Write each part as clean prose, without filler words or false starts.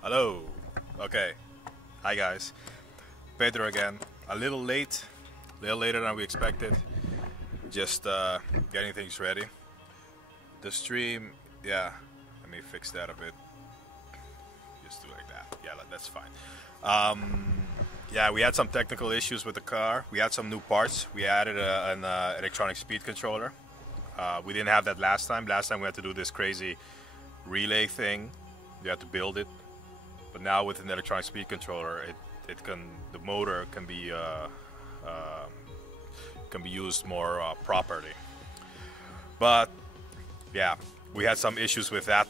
Hello. Okay. Hi guys. Pedro again. A little late. A little later than we expected. Just getting things ready. The stream, yeah. Let me fix that a bit. Just do it like that. Yeah, that's fine. Yeah, we had some technical issues with the car. We had some new parts. We added an electronic speed controller. We didn't have that last time. Last time we had to do this crazy relay thing. You had to build it. But now with an electronic speed controller, the motor can be used more properly. But yeah, we had some issues with that.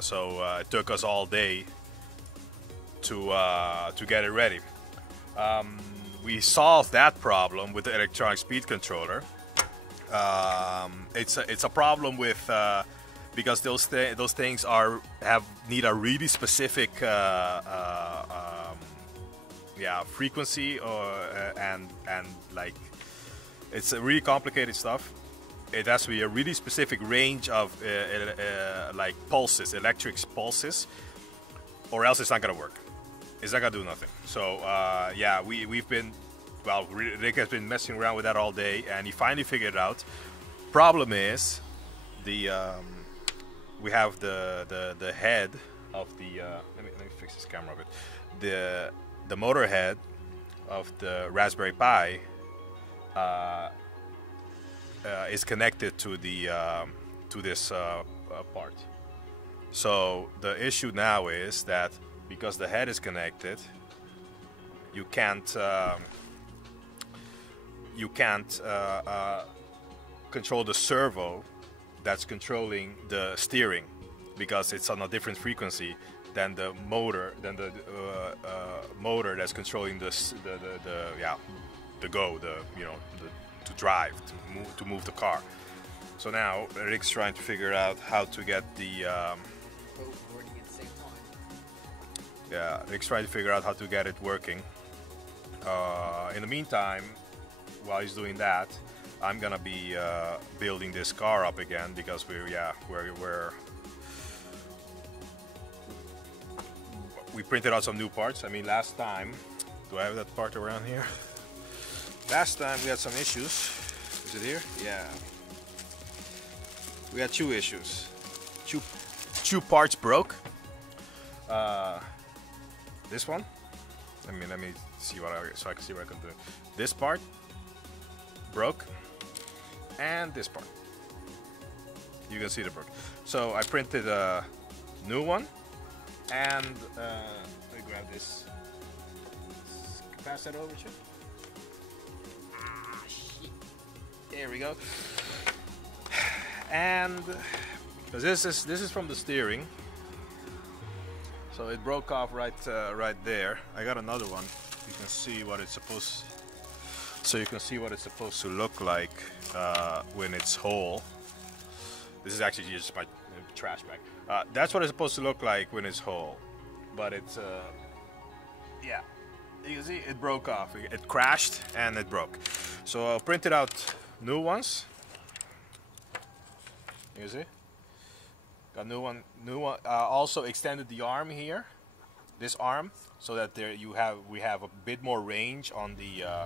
So it took us all day to get it ready. We solved that problem with the electronic speed controller. It's a problem with because those things need a really specific frequency and like it's a really complicated stuff. It has to be a really specific range of like pulses, electric pulses, or else it's not gonna work. It's not gonna do nothing. So yeah, we've been, well, Rick has been messing around with that all day, and he finally figured it out. Problem is, we have the head of the let me fix this camera a bit. The motor head of the Raspberry Pi is connected to this part. So the issue now is that because the head is connected, you can't control the servo that's controlling the steering, because it's on a different frequency than the motor that's controlling to drive, to move the car. So now Rick's trying to figure out how to get the working at the same time. yeah, Rick's trying to figure out how to get it working. In the meantime, while he's doing that, I'm gonna be building this car up again, because we printed out some new parts. I mean, last time, do I have that part around here? Last time we had some issues. Is it here? Yeah. We had two issues. Two parts broke. This one. Let me see so I can see what I can do. This part broke, and this part. You can see the broke. So I printed a new one, and let me grab this. Pass that over, Chip. Ah, shit. There we go. And this is from the steering. So it broke off right there. I got another one. You can see what it's supposed. So you can see what it's supposed to look like when it's whole. This is actually just my trash bag. That's what it's supposed to look like when it's whole. But it's yeah. You can see it broke off. It crashed and it broke. So I'll print it out new ones. You see? Got new one. Also extended the arm here, this arm, so that we have a bit more range on the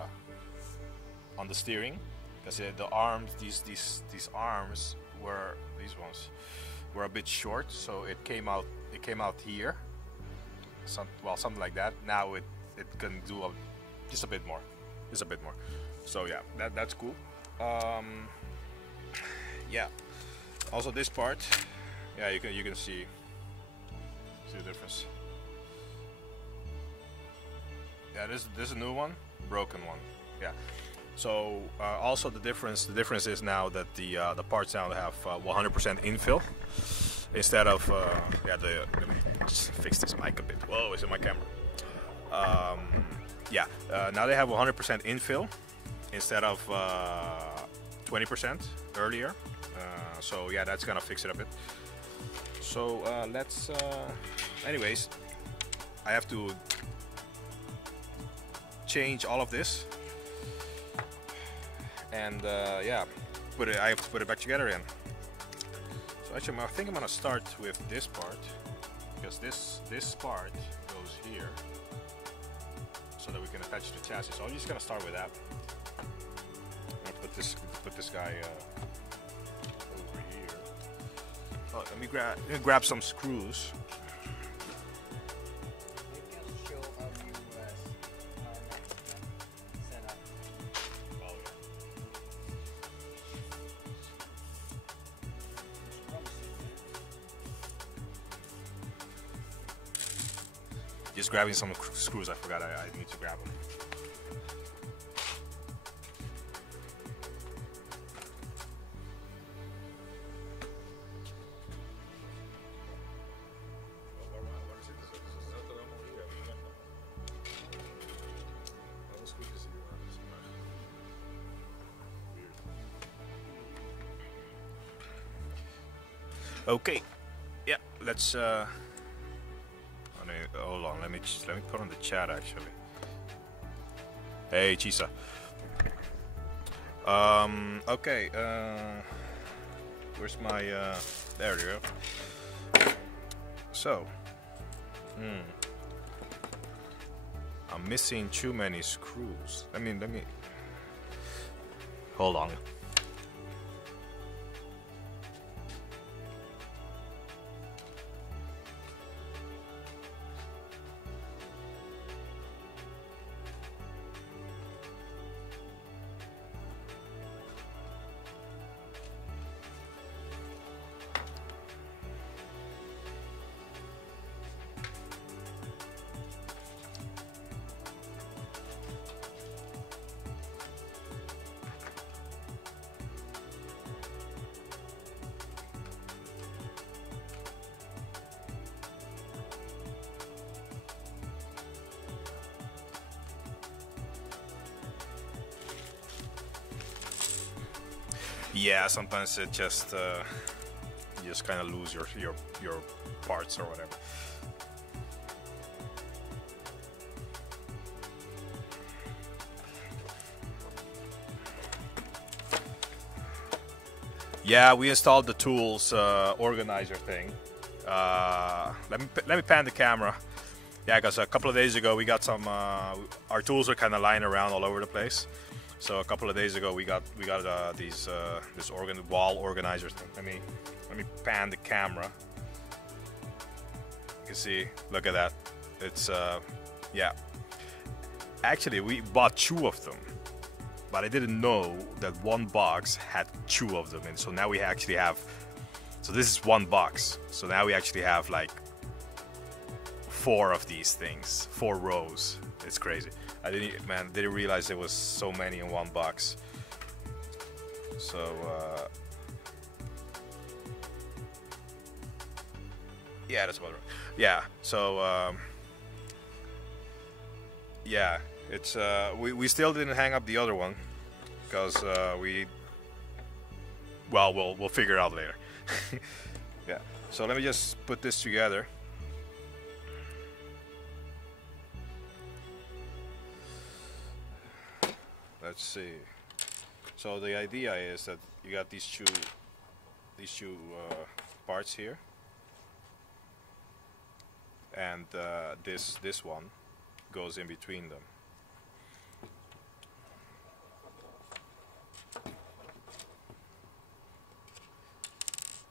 steering, because the arms, these arms these ones were a bit short, so it came out here, something like that. Now it can do just a bit more. So yeah, that's cool. Yeah. Also this part, yeah, you can see the difference. Yeah, this is a new one, broken one. Yeah. So also the difference is now that the parts now have 100% infill instead of let me just fix this mic a bit. Whoa, is it my camera? Yeah, now they have 100% infill instead of 20% earlier. So yeah, that's gonna fix it a bit. So let's anyways, I have to change all of this, and yeah, I have to put it back together again. So actually, I think I'm gonna start with this part. because this part goes here, so that we can attach the chassis. So I'm just gonna start with that. I'm gonna put this guy over here. Oh, let me grab some screws. Maybe I'll show how you set up. Oh, yeah. Just grabbing some screws. I forgot I need to grab them. Okay, yeah, let's hold on, let me put on the chat actually. Hey Chisa. Okay, where's my there you go. So I'm missing too many screws. Let me hold on. Yeah, sometimes it just you just kind of lose your parts or whatever. Yeah, we installed the tools organizer thing. Let me pan the camera. Yeah, because a couple of days ago we got some. Our tools are kind of lying around all over the place. So a couple of days ago we got these this wall organizer thing. Let me pan the camera. You can see, look at that. It's yeah. Actually, we bought 2 of them, but I didn't know that one box had 2 of them, and so now we actually have. So this is one box. So now we actually have like 4 of these things, 4 rows. It's crazy. I didn't realize there was so many in one box. So yeah, that's about right. Yeah. So yeah, it's we still didn't hang up the other one because we'll figure it out later. Yeah. So let me just put this together. Let's see. So the idea is that you got these two parts here, and this one goes in between them.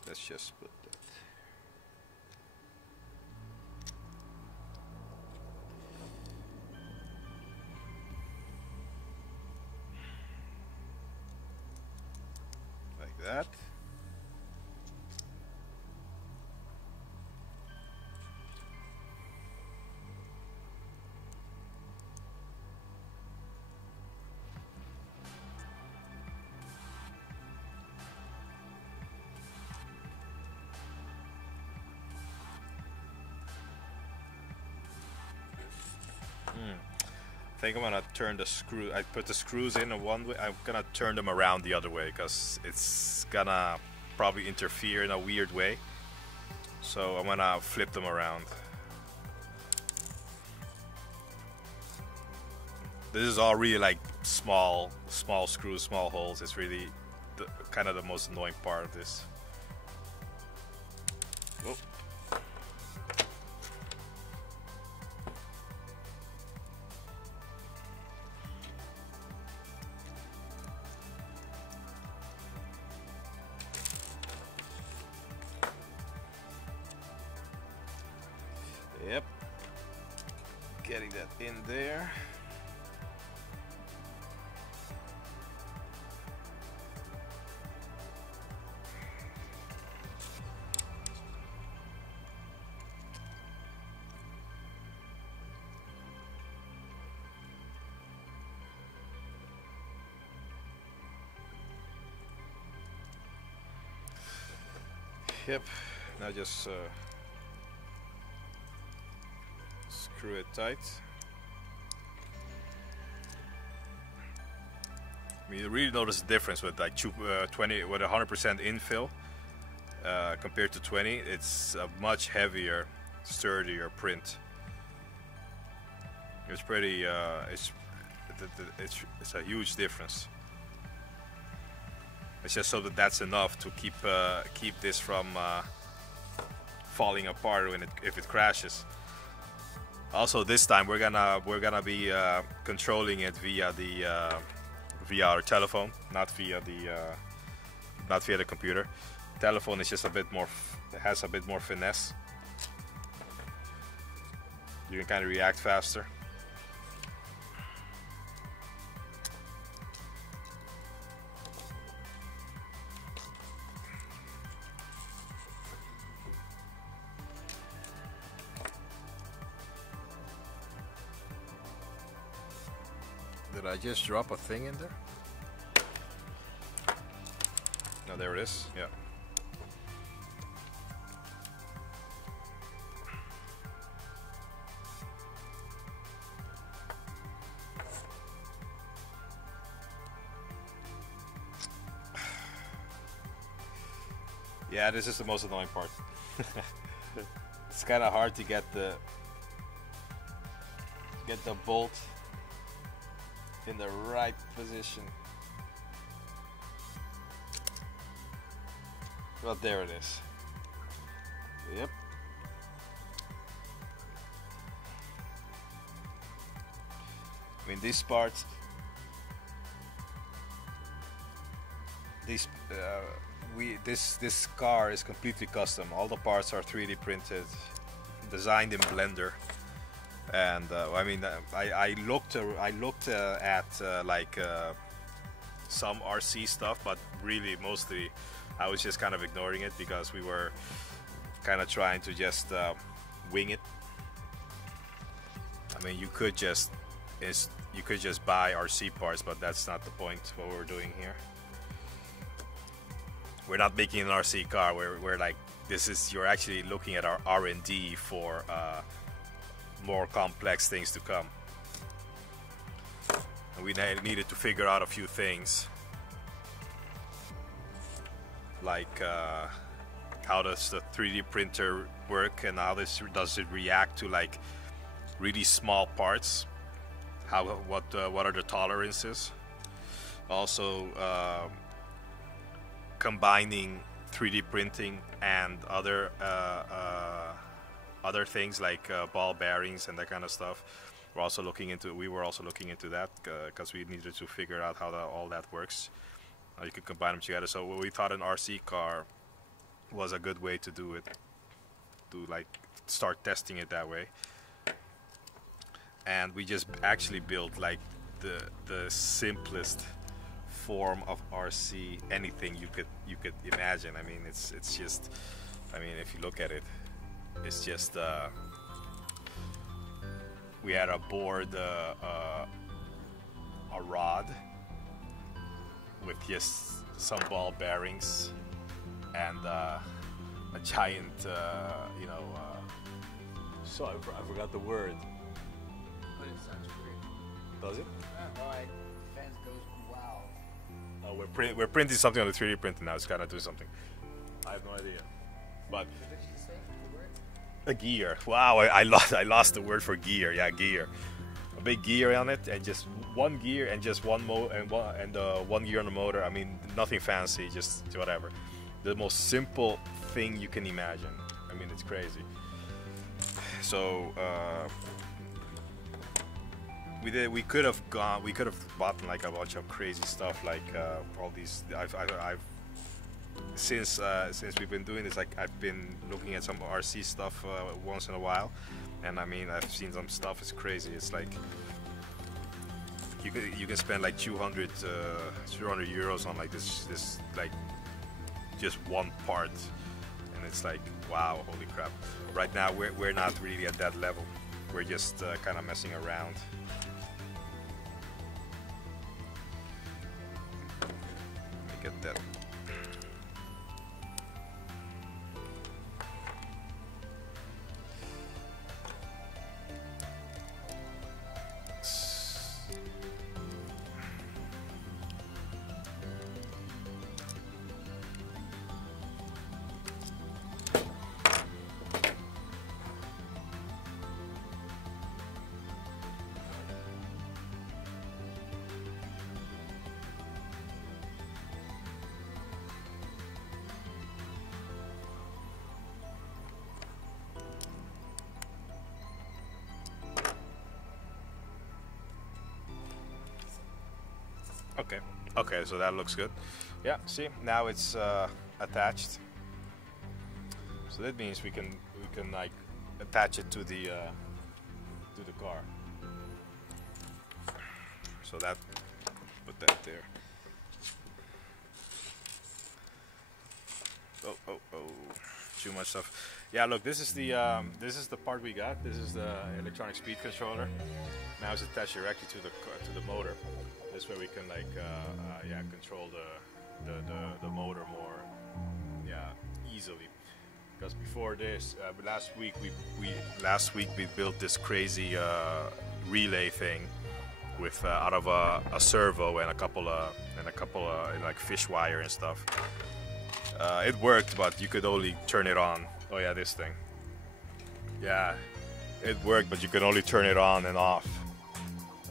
Let's just put that. Like that. I think I'm gonna turn the screw. I put the screws in one way. I'm gonna turn them around the other way because it's gonna probably interfere in a weird way. So I'm gonna flip them around. This is all really like small screws, small holes. It's really kind of the most annoying part of this. Whoop. getting that in there. Yep, now just screw it tight. I mean, you really notice the difference with like 20 with 100% infill compared to 20. It's a much heavier, sturdier print. It's pretty. It's a huge difference. It's just so that that's enough to keep this from falling apart if it crashes. Also, this time we're gonna be controlling it via our telephone, not via the computer. Telephone is just a bit more, has a bit more finesse. You can kind of react faster. Did I just drop a thing in there? No, there it is. Yeah. Yeah, this is the most annoying part. It's kind of hard to get the bolt in the right position. Well, there it is. Yep. I mean, these parts, this car is completely custom. All the parts are 3D printed, designed in Blender. And I mean, I looked at some RC stuff, but really mostly I was just kind of ignoring it because we were kind of trying to just wing it. I mean, you could just buy RC parts, but that's not the point. What we're doing here, we're not making an RC car. We're like, you're actually looking at our R&D for more complex things to come. And we needed to figure out a few things, like how does the 3D printer work, and how does it react to like really small parts? What are the tolerances? Also, combining 3D printing and other things like ball bearings and that kind of stuff. We were also looking into that because we needed to figure out how all that works. You could combine them together. So we thought an RC car was a good way to do it, to like start testing it that way. And we just actually built like the simplest form of RC anything you could imagine. I mean, it's just, I mean, if you look at it, it's just we had a board, a rod with just some ball bearings and a giant, so I forgot the word. But it sounds great. Does it? Alright, fans goes wow. Oh, we're printing something on the 3D printer now. It's gotta do something. I have no idea, but. What did you say? The word? A gear. Wow, I lost the word for gear. Yeah, gear. A big gear on it, and just one gear, and just one gear on the motor. I mean, nothing fancy, just whatever. The most simple thing you can imagine. I mean, it's crazy. So we could have bought like a bunch of crazy stuff, like all these. I've since we've been doing this, like I've been looking at some RC stuff once in a while, And I mean, I've seen some stuff. It's crazy. It's like you can spend like 200 euros on like this like just one part, and it's like, wow, holy crap. Right now we're not really at that level. We're just kind of messing around. Let me get that. Okay, so that looks good. Yeah, see, now it's attached. So that means we can like attach it to the car. So that, put that there. Oh, too much stuff. Yeah, look, this is the part we got. This is the electronic speed controller. Now it's attached directly to the motor. This way we can like control the motor more easily. Because before this, last week we built this crazy relay thing with out of a servo and a couple of like fish wire and stuff. It worked, but you could only turn it on. Oh yeah, this thing. Yeah, it worked, but you could only turn it on and off.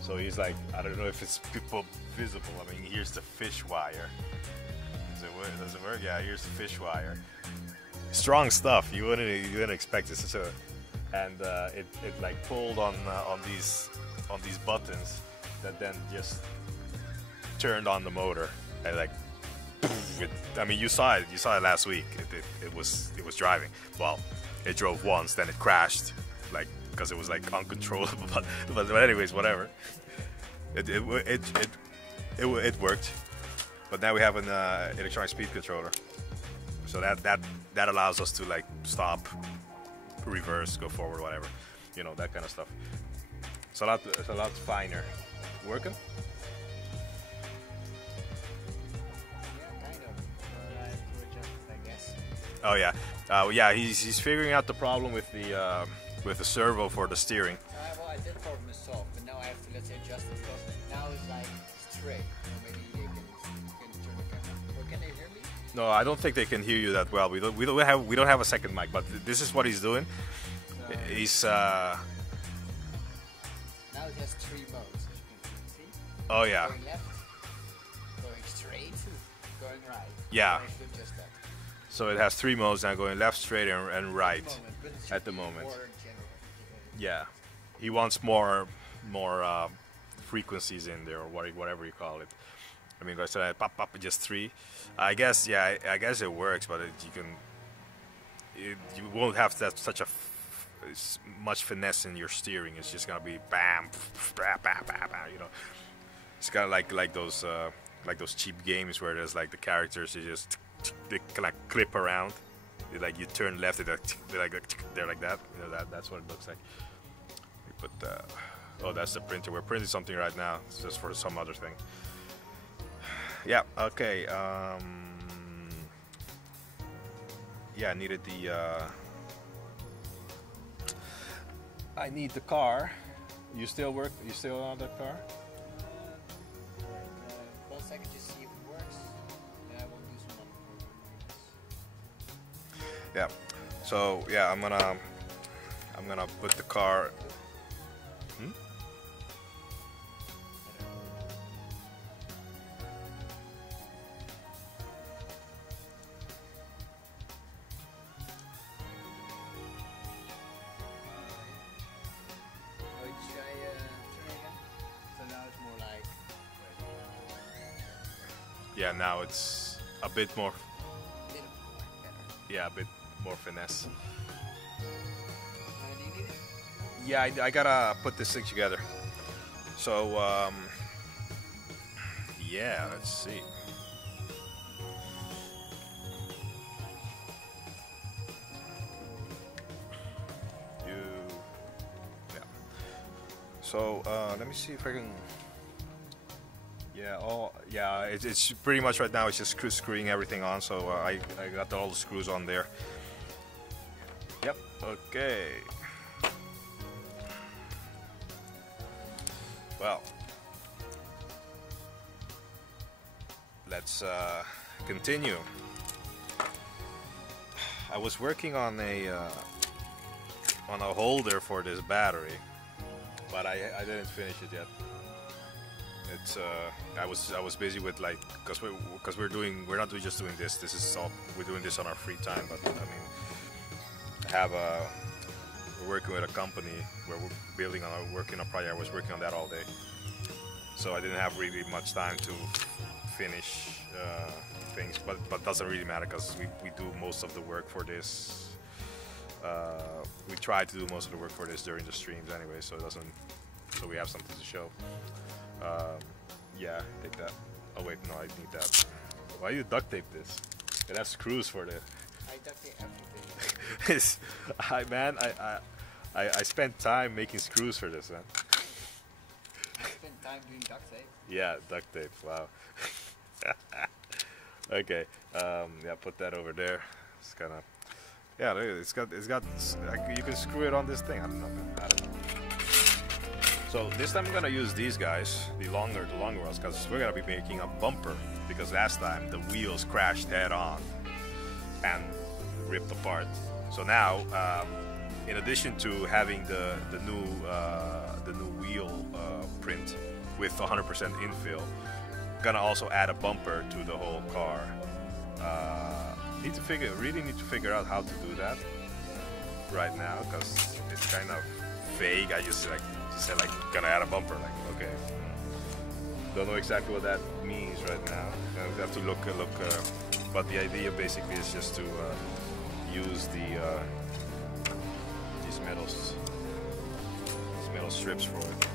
So he's like, I don't know if it's people visible. I mean, here's the fish wire. Does it work? Yeah, here's the fish wire. Strong stuff. You wouldn't expect this. And it like pulled on these buttons that then just turned on the motor and like. I mean, you saw it last week. It was driving. Well, it drove once, then it crashed, like because it was like uncontrollable. But anyways, whatever. It worked. But now we have an electronic speed controller, so that allows us to like stop, reverse, go forward, whatever, you know, that kind of stuff. It's a lot finer. Working? Oh yeah, yeah. He's figuring out the problem with the servo for the steering. Well, I did problem is solved, but now I have to, let's say, adjust it because now it's like straight. Or maybe they can turn the camera. Or can they hear me? No, I don't think they can hear you that well. We don't have a second mic, but this is what he's doing. He's now it has 3 modes. See? Oh yeah. Going left, going straight, going right. Yeah. Just that. So it has 3 modes now, going left, straight, and right at the moment. Yeah, he wants more frequencies in there, or whatever you call it. I mean, I said pop just 3. I guess it works, but you won't have such a much finesse in your steering. It's just gonna be bam, bam, bam, bam, bam, you know. It's kind of like those cheap games where there's like the characters they can like clip around. Like you turn left, they're like that. You know, that's what it looks like. But oh, that's the printer. We're printing something right now. It's just for some other thing. Yeah. Okay. Yeah, I needed I need the car. You still on that car? One second, just see if it works. Then I will do some other programs. Yeah. So yeah, I'm gonna put the car. Yeah, now it's a bit more. Yeah, a bit more finesse. Do you need it? yeah, I gotta put this thing together. So, yeah, let's see. Yeah. So, let me see if I can. Yeah, it's pretty much right now. It's just screwing everything on. So I got all the screws on there. Yep. Okay. Well, let's continue. I was working on a holder for this battery, but I didn't finish it yet. It's I was busy with like because we're not just doing this. This is all we're doing this on our free time. But I mean, we're working with a company where we're working on a project. I was working on that all day, so I didn't have really much time to finish things. But doesn't really matter because we do most of the work for this. We try to do most of the work for this during the streams anyway, so it doesn't. So we have something to show. Yeah, take that. Oh wait, no, I need that. Why you duct tape this? It has screws for it. I duct tape everything. I spent time making screws for this, man. I spent time doing duct tape. Yeah, duct tape. Wow. Okay. Yeah, put that over there. It's kind of. Yeah, it's got. Like, you can screw it on this thing. I don't know, man. I don't know. So this time I'm gonna use these guys, the longer ones, because we're gonna be making a bumper. Because last time the wheels crashed head on and ripped apart. So now, in addition to having the new wheel print with 100% infill, gonna also add a bumper to the whole car. Really need to figure out how to do that right now, because it's kind of vague. I just said like gonna add a bumper, like okay. Don't know exactly what that means right now. I have to look. But the idea basically is just to use these metal strips for it.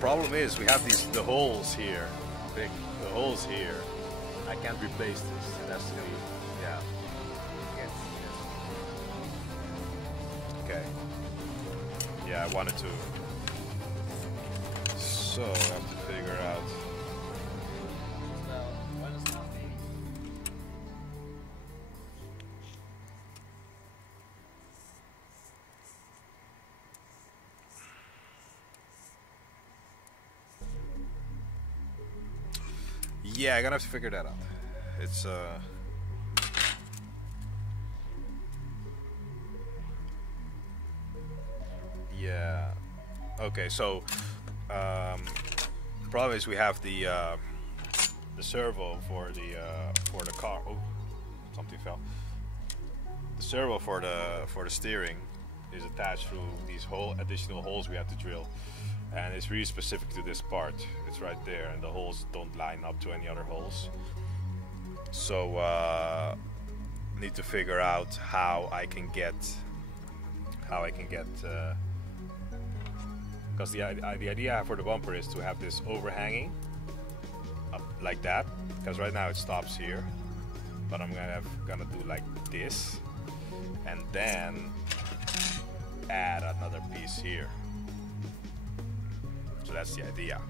Problem is we have the holes here, the holes here. I can't replace this. It has to be, yeah. Yes. Okay. Yeah, I wanted to. So I have to figure out. Well, why does it not maybe? Yeah, I'm gonna have to figure that out. It's yeah. Okay, so the problem is we have the servo for the car. Oh, something fell. The servo for the steering is attached through these additional holes we have to drill, and it's really specific to this part. It's right there, and the holes don't line up to any other holes. So need to figure out how I can get because the idea for the bumper is to have this overhanging up like that, because right now it stops here, but I'm gonna do like this and then add another piece here. So that's the idea.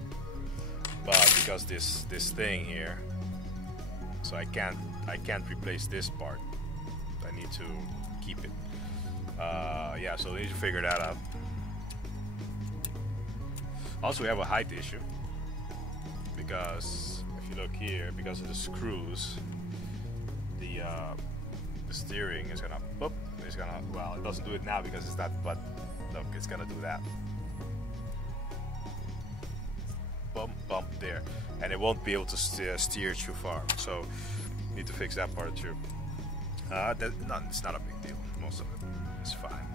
But because this thing here, so I can't replace this part. I need to keep it. Yeah, so we need to figure that out. Also, we have a height issue because if you look here, because of the screws, the steering is gonna boop. It's gonna, well, it doesn't do it now because it's not, but look, it's gonna do that. Bump, bump there, and it won't be able to steer too far. So need to fix that part too. It's not a big deal. Most of it is fine.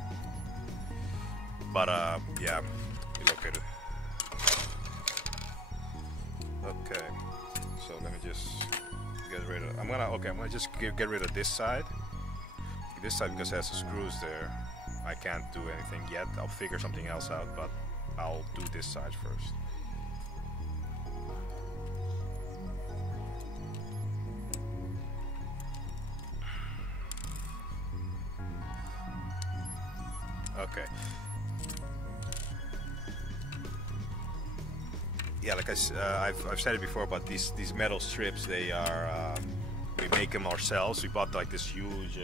But yeah, you look at it. Okay, so let me just get rid of. I'm gonna just get rid of this side. This side because it has the screws there. I can't do anything yet. I'll figure something else out, but I'll do this side first. Okay. Yeah, like I've said it before, but these metal strips, they are we make them ourselves. We bought like this huge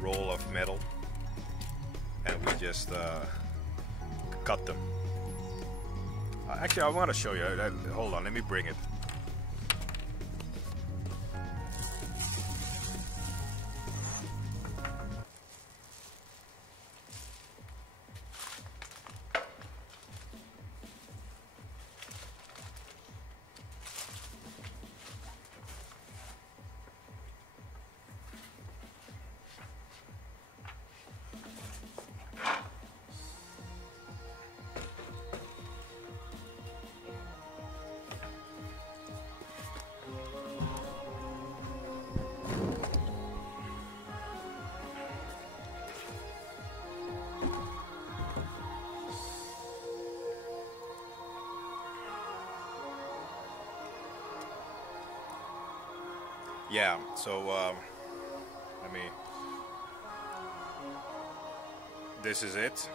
roll of metal, and we just cut them. Actually, I want to show you. Hold on, let me bring it. Yeah, so let me. This is it.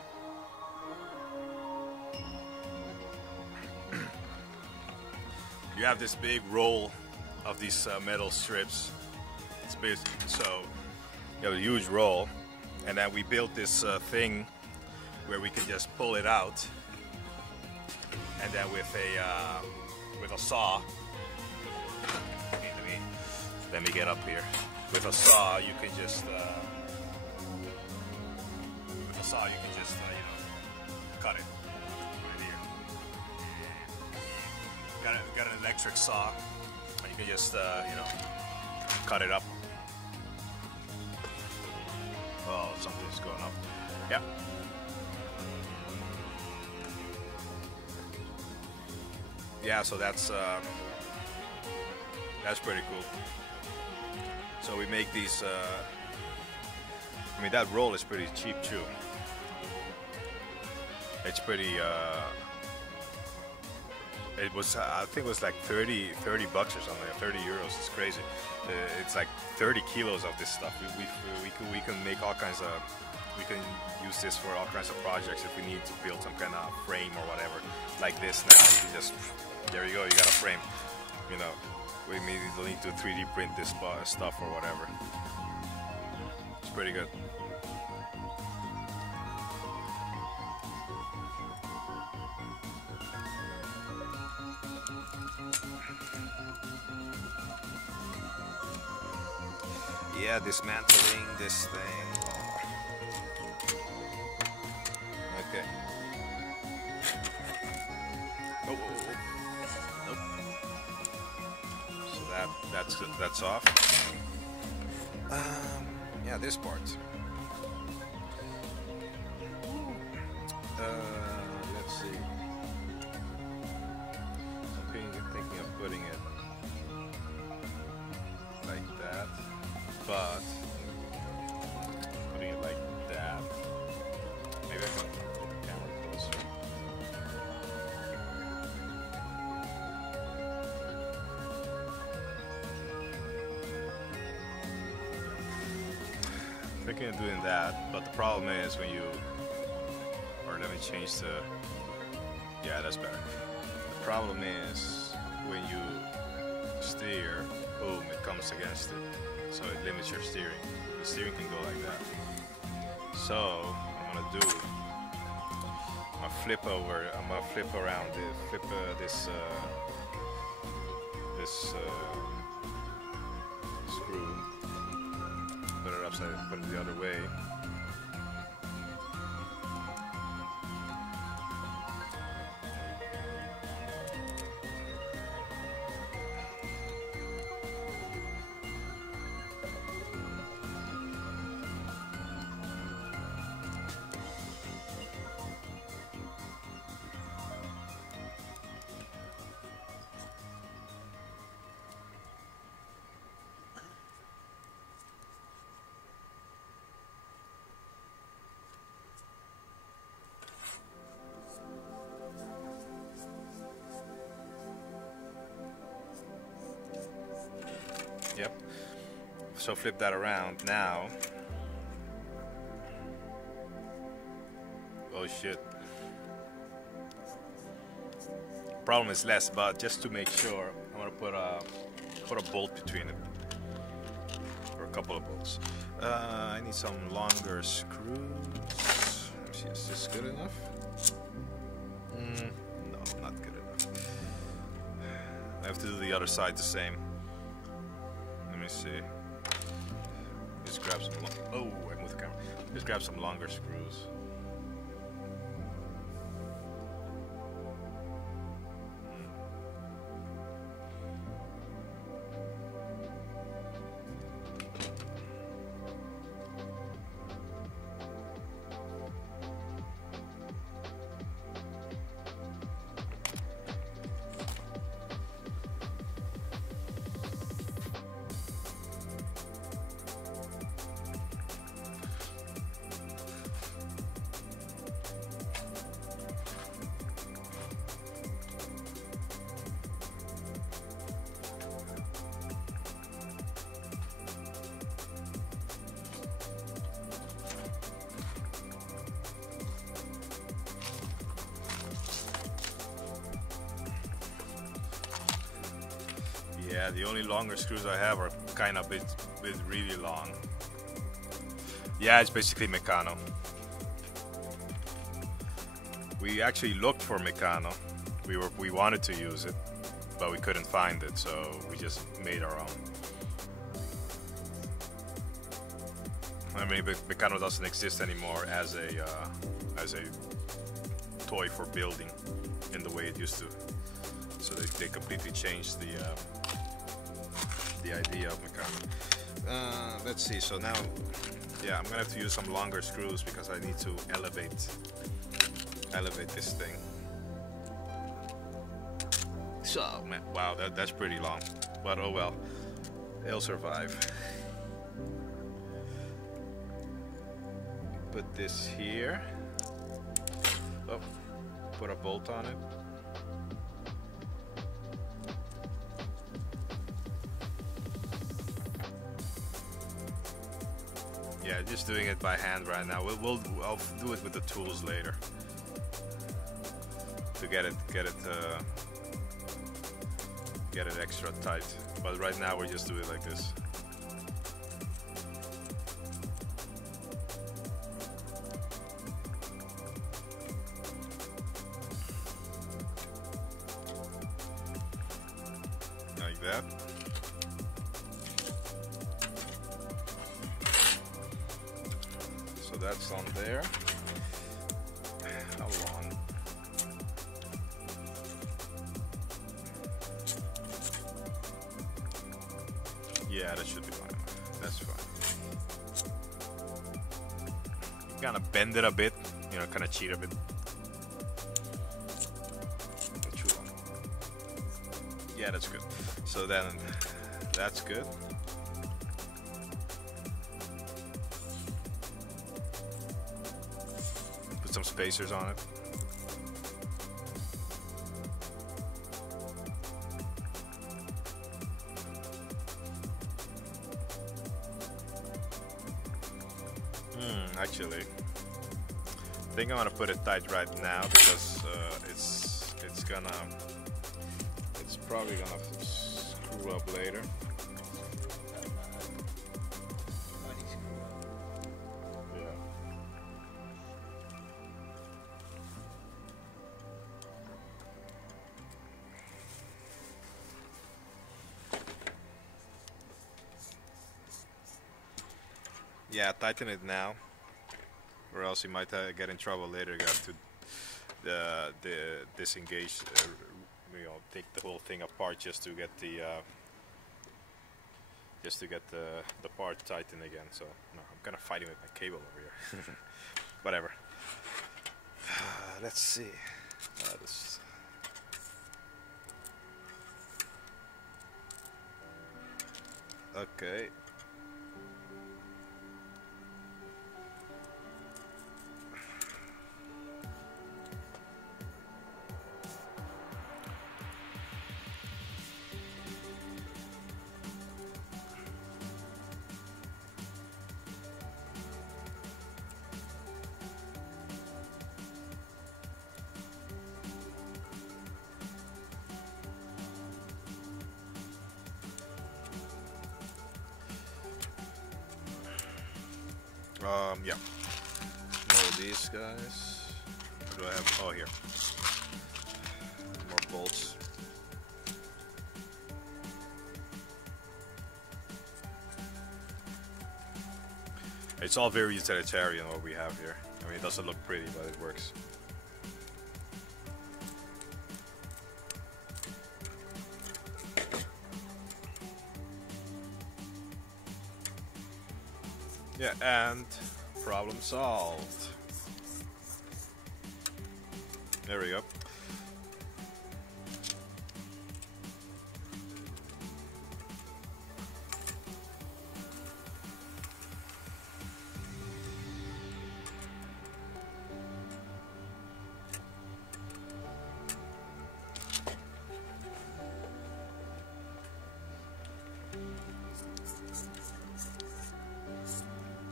You have this big roll of these metal strips. It's big, so you have a huge roll, and then we built this thing where we can just pull it out, and then with a saw. Let me get up here. With a saw, you can just you know, cut it. Put it here. Got an electric saw. You can just you know, cut it up. Oh, something's going up. Yeah. Yeah. So that's pretty cool. So we make these, I mean, that roll is pretty cheap too. It's pretty, it was, I think it was like 30 bucks or something, 30 euros, it's crazy. It's like 30 kilos of this stuff. We can make all kinds of, we can use this for all kinds of projects if we need to build some kind of frame or whatever. Like this now, you can just, there you go, you got a frame, you know. We maybe need to 3D print this stuff or whatever. It's pretty good. Yeah, dismantling this thing. Okay. Oh. Nope. So that's off. Yeah, this part. Let's see. I'm thinking of putting it like that, but putting it like that. Maybe I can put the camera closer. Thinking of doing that, but the problem is when you, or let me change the, yeah, that's better. The problem is when you steer, boom, it comes against it, so it limits your steering. The steering can go like that. So I'm gonna do, I'm gonna flip over, I'm gonna flip around it, flip this screw. Put it upside, put it the other way. Yep. So flip that around now. Oh shit. Problem is less, but just to make sure, I'm gonna put a bolt between it, or a couple of bolts. I need some longer screws. Let me see, is this good enough? No, not good enough. I have to do the other side the same. Let me see. Just grab some. Oh, I moved the camera. Just grab some longer screws. Yeah, the only longer screws I have are kind of bit really long. Yeah, it's basically Meccano. We actually looked for Meccano. We wanted to use it, but we couldn't find it, so we just made our own. I mean, Meccano doesn't exist anymore as a toy for building in the way it used to. So they completely changed the idea of Meccano. Let's see. So now, yeah, I'm gonna have to use some longer screws because I need to elevate this thing. So, man, wow, that's pretty long, but oh well, it'll survive. Put this here. Oh, put a bolt on it. Yeah, just doing it by hand right now. I'll do it with the tools later to get it extra tight. But right now we're just doing it like this. Like that. So that's on there. How long? Yeah, that should be fine. That's fine. You kind of bend it a bit, you know, kind of cheat a bit. Not too long. Yeah, that's good. So then, that's good. Put some spacers on it. Actually, I think I'm gonna put it tight right now because it's probably gonna screw up later. Yeah. Yeah, tighten it now. Or else you might get in trouble later. You have to disengage, you know, take the whole thing apart just to get the part tightened again. So no, I'm kind of fighting with my cable over here. Whatever. Let's see. Okay. Yeah. All these guys. What do I have? Oh, here. More bolts. It's all very utilitarian what we have here. I mean, it doesn't look pretty, but it works. Yeah, and problem solved. There we go.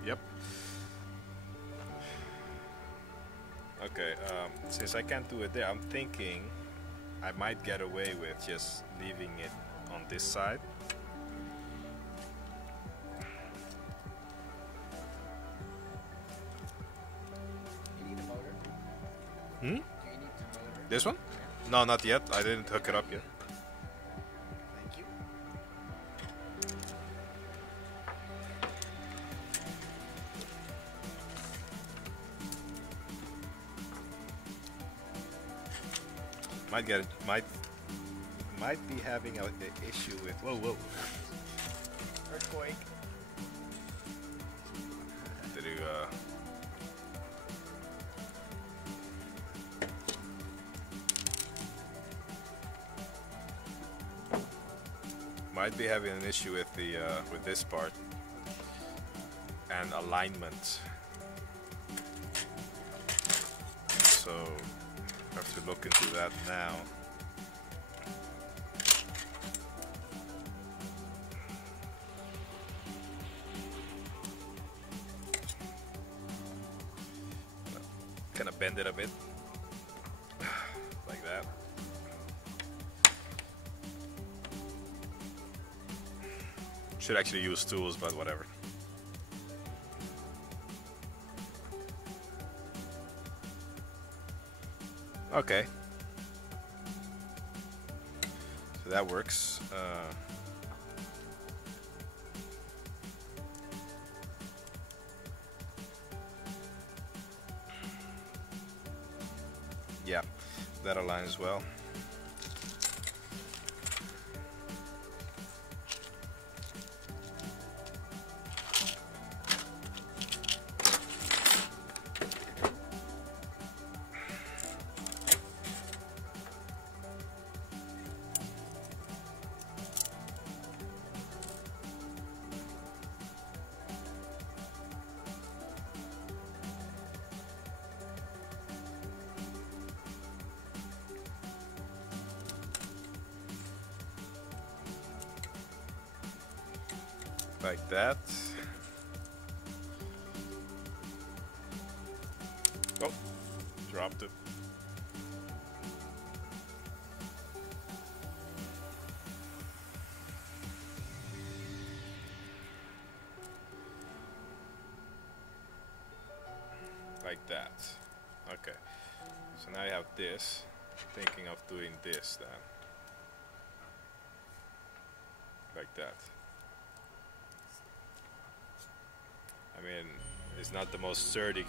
Yep. Okay, since I can't do it there, I'm thinking I might get away with just leaving it on this side. You need a motor? Hmm? Do you need the motor? This one? No, not yet. I didn't hook it up yet. Thank you. Might be having an issue with. Whoa. Earthquake. Did you might be having an issue with the with this part and alignment. So have to look into that now. Kind of bend it a bit, like that. Should actually use tools, but whatever. Okay. So that works. Yeah, that aligns well. Like that. Oh, dropped it. Like that. Okay. So now I have this. Thinking of doing this then. Like that. I mean, it's not the most sturdy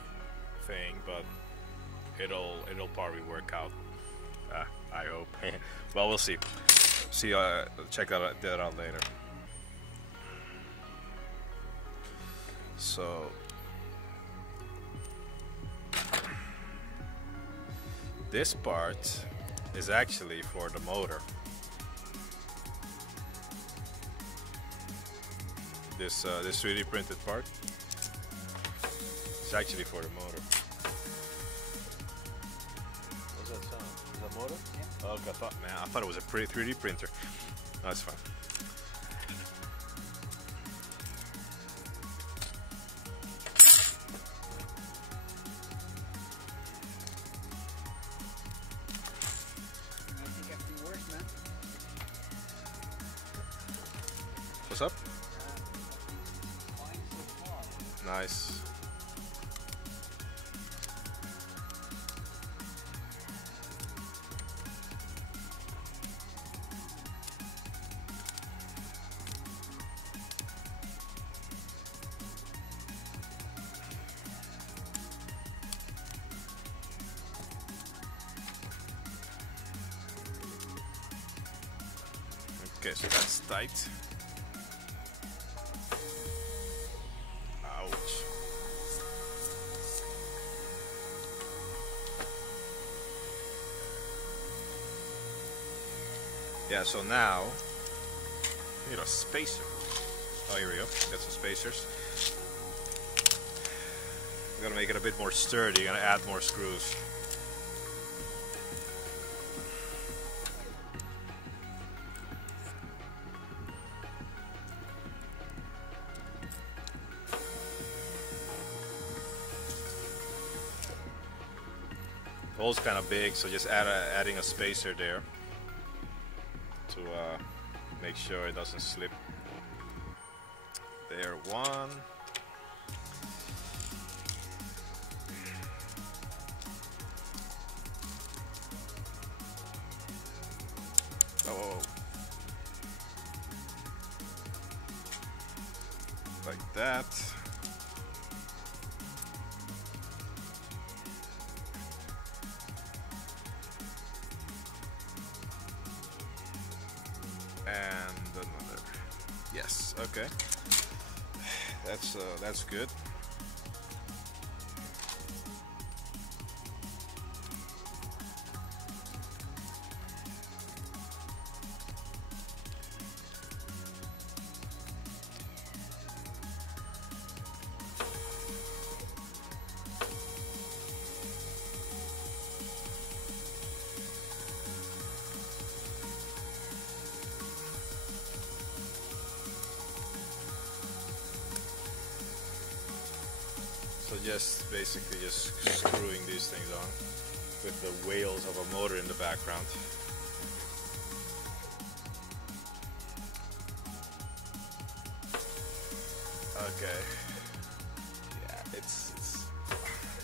thing, but it'll probably work out. I hope. Well, we'll see. Check that out later. So this part is actually for the motor. This 3D printed part. It's actually for the motor. What's that sound? Is that motor? Yeah. Oh, I thought it was a 3D printer. No, it's fine. I think everything works, man. What's up? Fine so far. Nice. Okay, so that's tight. Ouch. Yeah, so now we need a spacer. Oh, here we go. Got some spacers. I'm gonna make it a bit more sturdy. Gonna add more screws. The hole's kind of big, so just adding a spacer there to make sure it doesn't slip. There, one. Oh, like that. And another. Yes, okay. That's good. So just basically just screwing these things on with the wheels of a motor in the background. Okay. Yeah, it's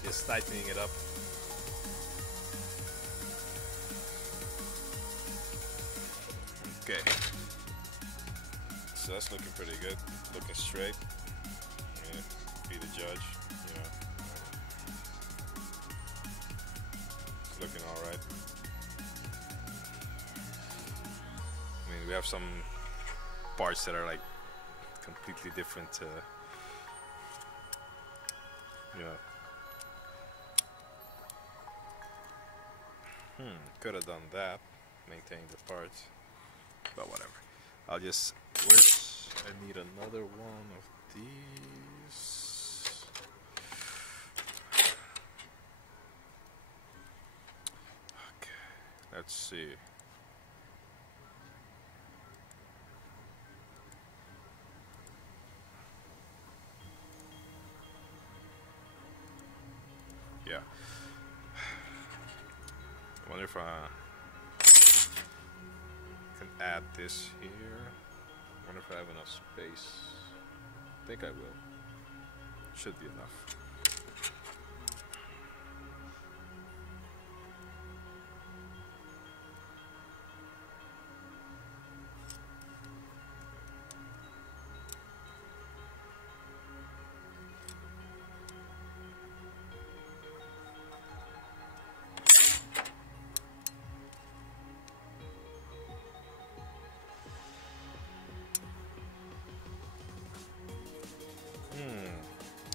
just tightening it up. Okay. So that's looking pretty good. Looking straight. Yeah, be the judge. Looking all right. I mean, we have some parts that are like completely different. Could have done that, maintain the parts, but whatever. I'll just. I need another one of these. Let's see. Yeah. I wonder if I can add this here. I wonder if I have enough space. I think I will. Should be enough.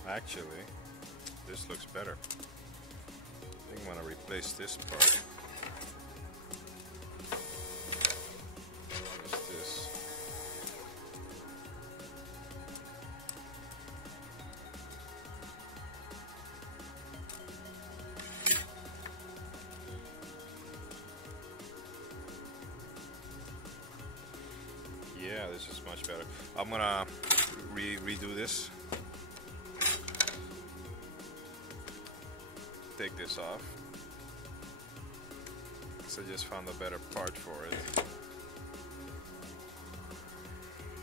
Actually, this looks better. I think I'm gonna replace this part. What's this? Yeah, this is much better. I'm gonna redo this. Take this off. So I just found a better part for it.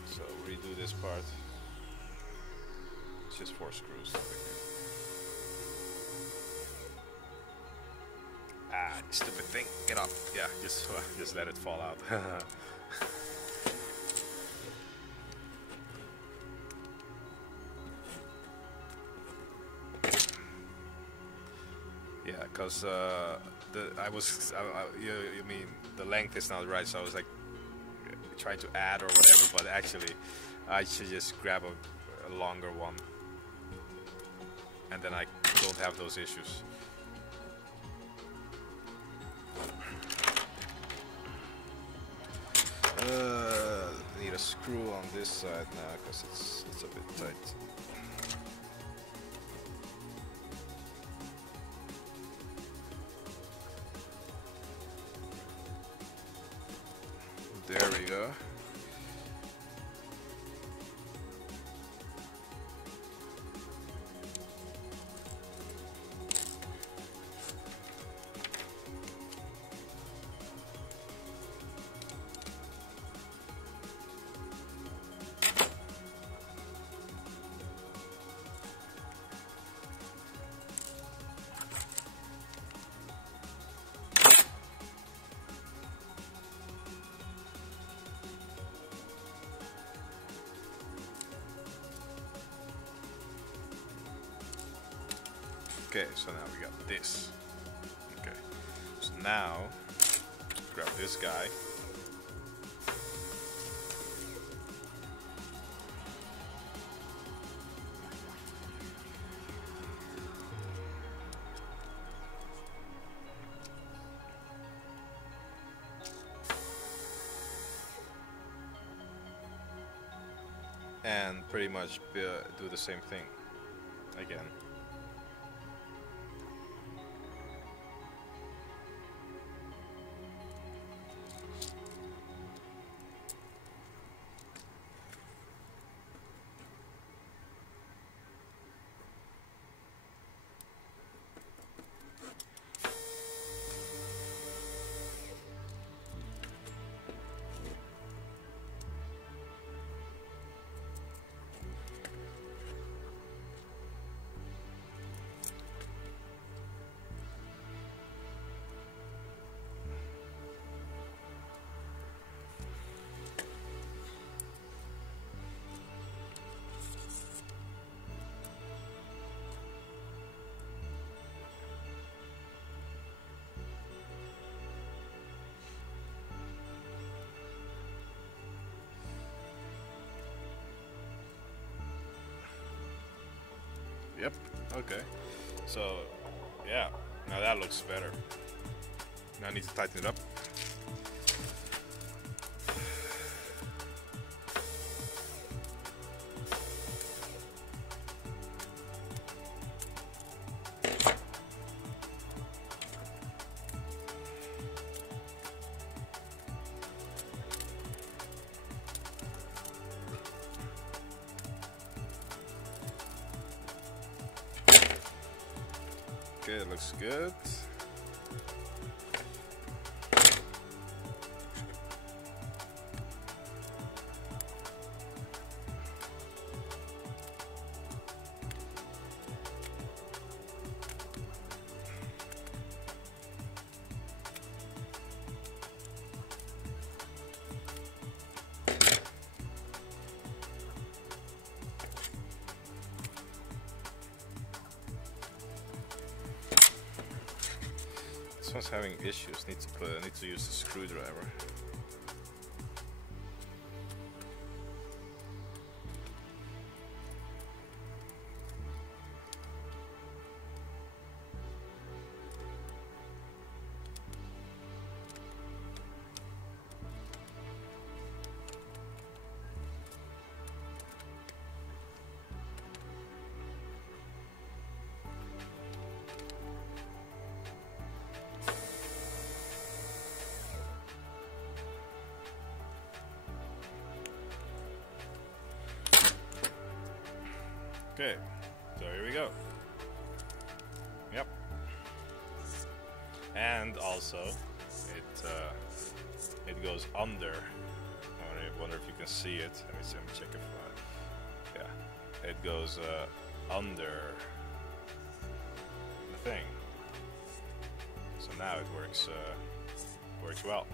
So redo this part. It's just 4 screws. Ah, stupid thing. Get up. Yeah, just let it fall out. Yeah, because you mean the length is not right, so I was like trying to add or whatever, but actually I should just grab a longer one, and then I don't have those issues. Need a screw on this side now because it's a bit tight. There we go. Okay, so now we got this. Okay, so now grab this guy. And pretty much do the same thing again. Yep, okay. So, yeah, now that looks better. Now I need to tighten it up. Okay, it looks good. This one's having issues. Need to use the screwdriver. Okay, so here we go. Yep. And also, it goes under. I wonder if you can see it. Let me check if. Yeah, it goes under the thing. So now it works well.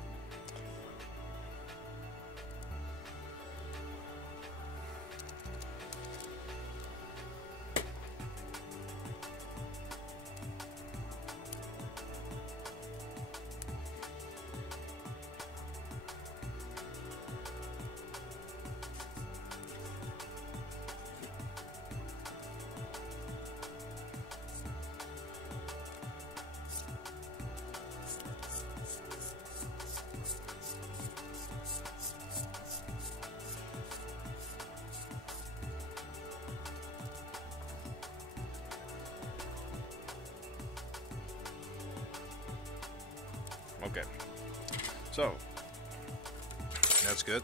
So that's good.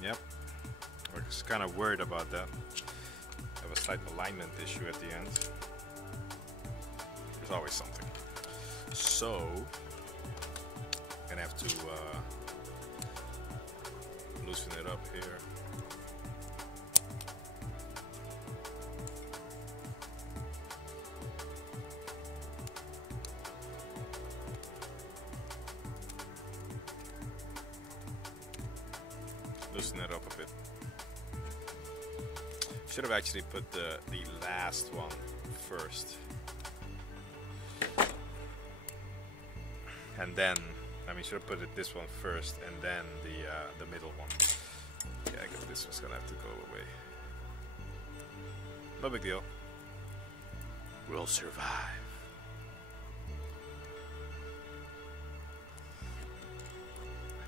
Yep. I was kind of worried about that. I have a slight alignment issue at the end. There's always something. So I'm gonna have to loosen it up here. Loosen it up a bit. Should have actually put the last one first, and then should have put this one first and then the middle one. Yeah, I guess this one's gonna have to go away. No big deal. We'll survive.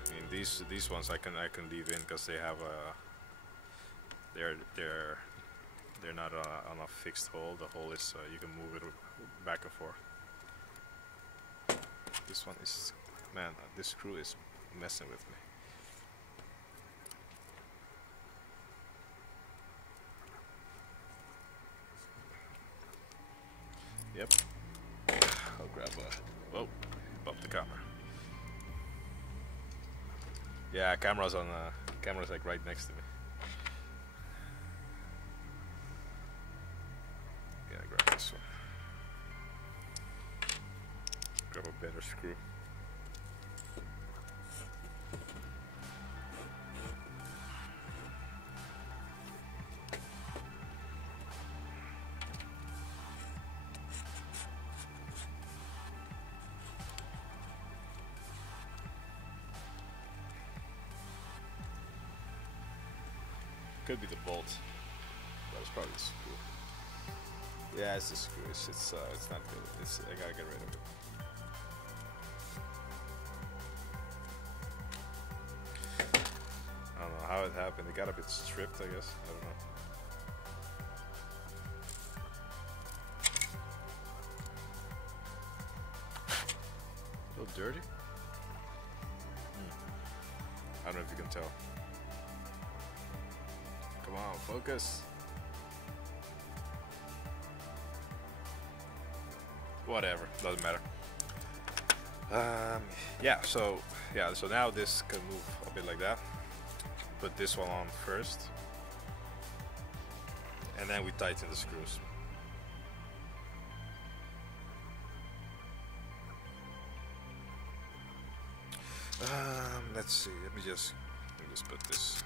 I mean, these ones I can leave in because they have a they're not on a fixed hole. The hole is you can move it back and forth. This one is, man, this screw is messing with me. Yep. I'll grab a. Whoa, bump the camera. Yeah, camera's on. Camera's like right next to me. Yeah, grab this one. Grab a better screw. Could be the bolt. That was probably the screw. Yeah, it's the screw. It's not good. I gotta get rid of it. I don't know how it happened. It got a bit stripped, I guess. I don't know. A little dirty. I don't know if you can tell. Come on, focus. Whatever, doesn't matter. So now this can move a bit like that. Put this one on first, and then we tighten the screws. Let's see. Let me just put this.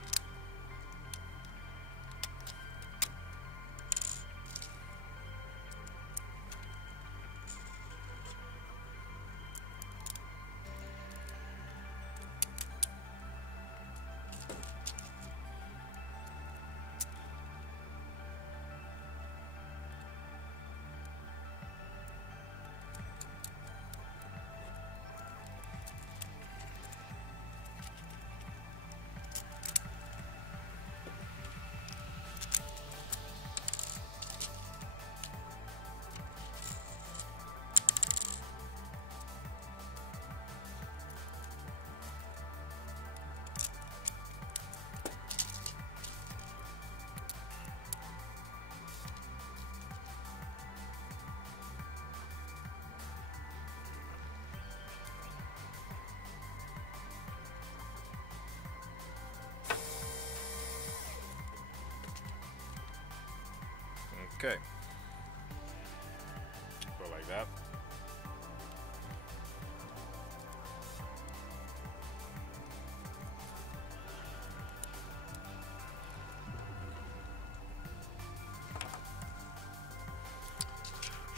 Okay. Go like that.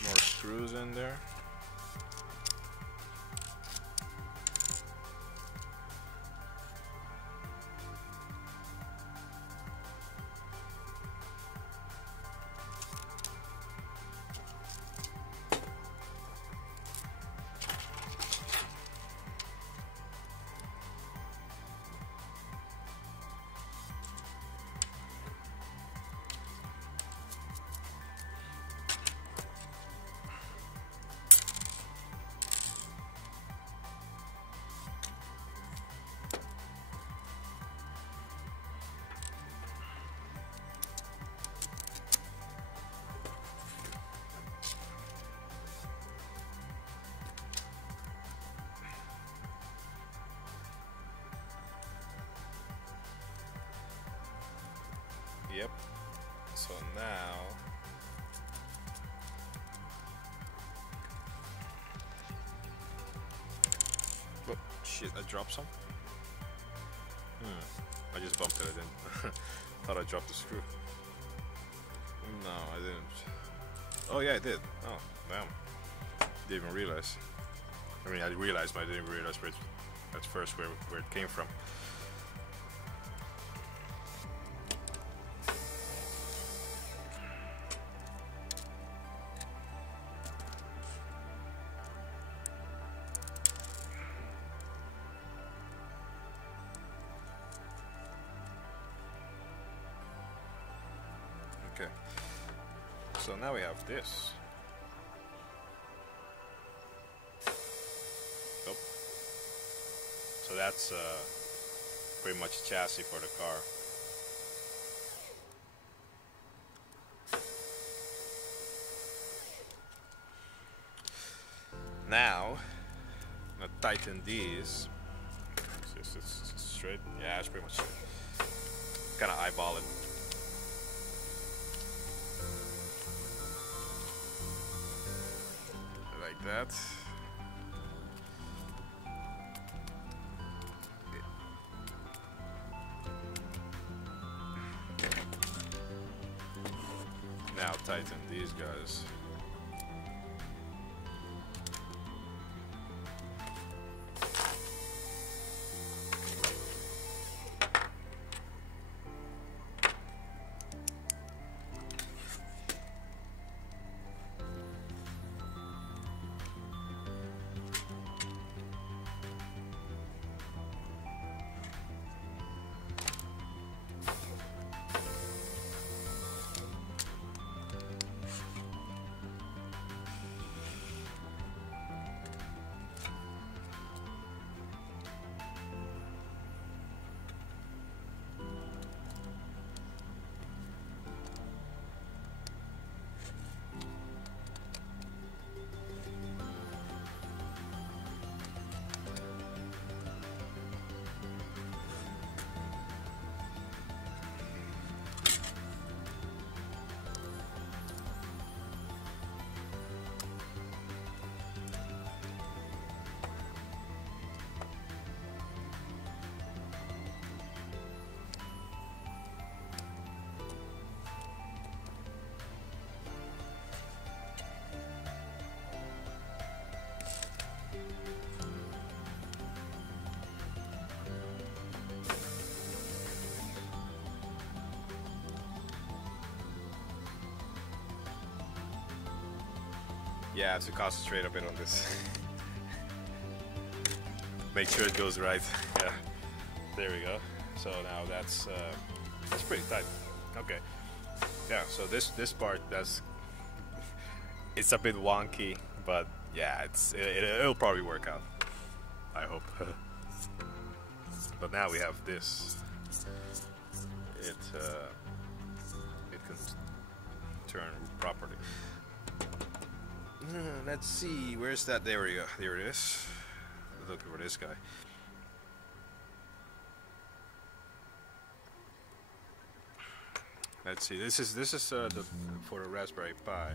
More screws in there. Yep. So now. Oh, shit, I dropped some? I just bumped it, I didn't. Thought I dropped the screw. No, I didn't. Oh, yeah, I did. Oh, damn. Didn't even realize. I mean, I realized, but I didn't realize where at first where it came from. Okay, so now we have this. Oh. So that's pretty much chassis for the car. Now, I'm gonna tighten these. It's straight. Yeah, it's pretty much straight. Kind of eyeball it. Like that. Now tighten these guys. Yeah, I have to concentrate a bit on this. Make sure it goes right. Yeah, there we go. So now that's pretty tight. Okay. Yeah. So this part it's a bit wonky, but yeah, it'll probably work out. I hope. But now we have this. It can turn properly. Let's see, where's that? There we go. There it is. Looking for this guy. Let's see. This is for the Raspberry Pi.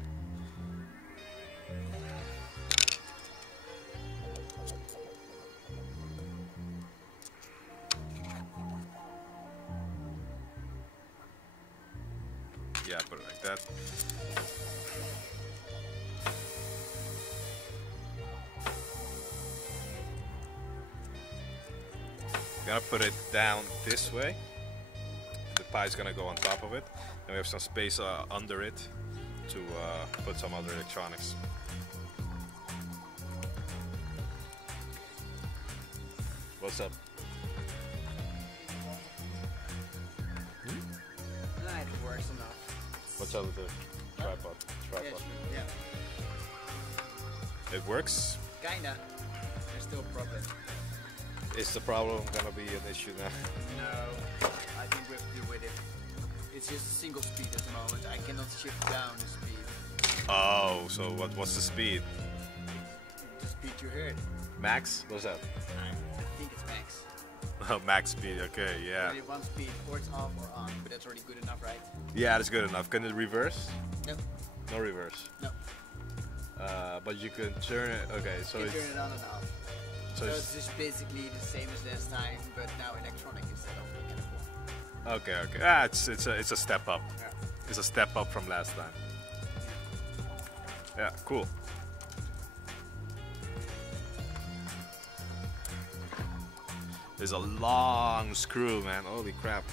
Yeah, put it like that. Gonna put it down this way. The Pi is gonna go on top of it, and we have some space under it to put some other electronics. What's up? Nah, it works enough. What's up with the tripod? Yeah. It works? Kinda. There's still a problem. Is the problem gonna be an issue now? No, I think we have to deal with it. It's just a single speed at the moment. I cannot shift down the speed. Oh, so what's the speed? The speed you heard. Max? What's that? I think it's max. Oh, max speed. Okay, yeah. Only one speed, or it's off or on, but that's already good enough, right? Yeah, that's good enough. Can it reverse? No. No reverse. No. But you can turn it. Okay, so You it's, can turn it on and off. so So it's, it's just basically the same as last time, but now electronic instead of mechanical. okay, okay. Ah, it's a step up. Yeah. It's a step up from last time. Yeah, cool. There's a long screw, man. Holy crap.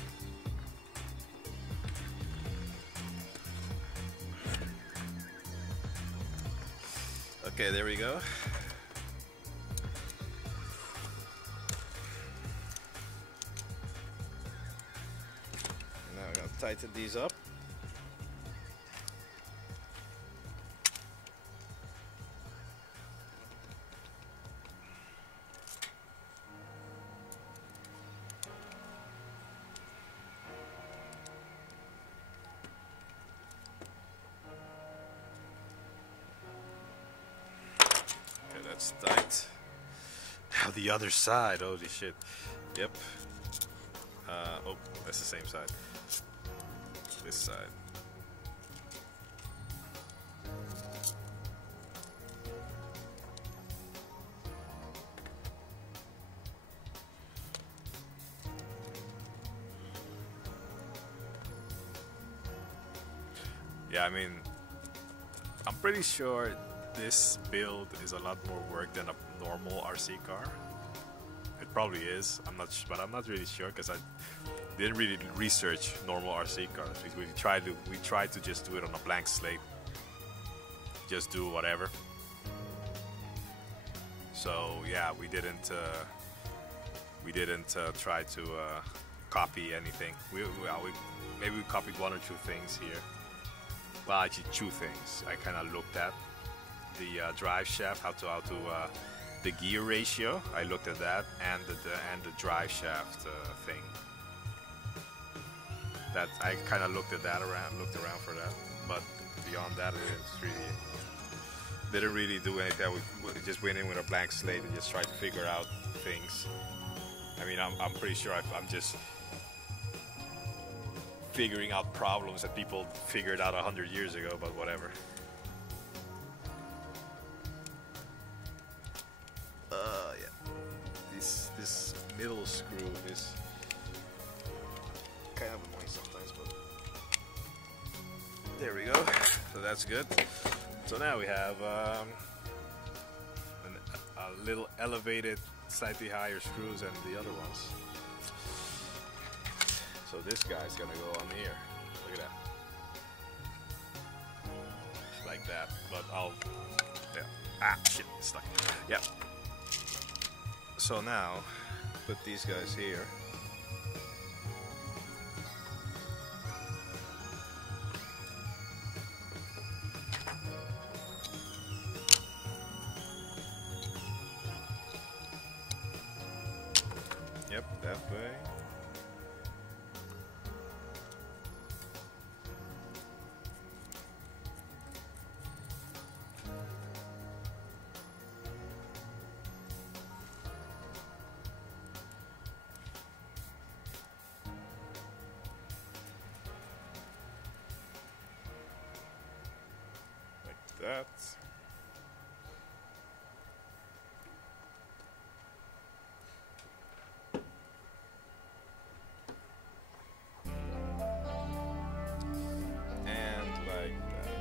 Okay, there we go. Now I'm gonna tighten these up. Okay, that's tight. Now the other side, holy shit. Yep. Oh, that's the same side. This side. Yeah, I mean, I'm pretty sure this build is a lot more work than a normal RC car. It probably is. But I'm not really sure because I didn't really research normal RC cars. We tried to just do it on a blank slate. Just do whatever. So yeah, we didn't try to copy anything. Maybe we copied one or two things here. Well, actually two things. I kind of looked at the drive shaft, how to the gear ratio. I looked at that, and the drive shaft thing. That I kind of looked around for that. But beyond that, it didn't really do anything. We just went in with a blank slate and just tried to figure out things. I mean, I'm pretty sure I'm just figuring out problems that people figured out 100 years ago, but whatever. Yeah. This middle screw is kind of annoying sometimes, but there we go. So that's good. So now we have a little elevated, slightly higher screws than the other ones. So this guy's gonna go on here. Look at that. Like that. But yeah. Ah, shit, it's stuck. Yeah. So now, put these guys here. Yep, that way. That. And like that.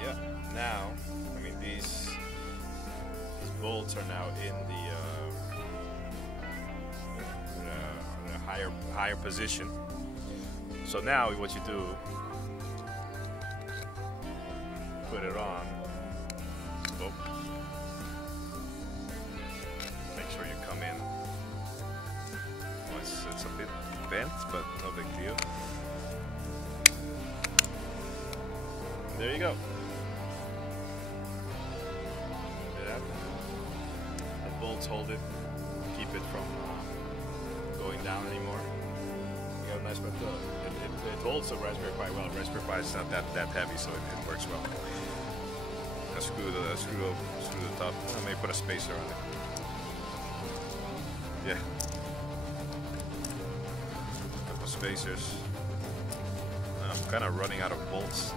Yeah. Now, I mean these bolts are now in the higher position. So now what you do, put it on, oh. Make sure you come in. Oh, it's a bit bent, but no big deal. There you go. See that? The bolts hold it, keep it from going down anymore. You have a nice, but it holds the Raspberry Pi well. Raspberry Pi is not that heavy, so it works well. screw the top. I may put a spacer on it. Yeah. Couple spacers. I'm kind of running out of bolts.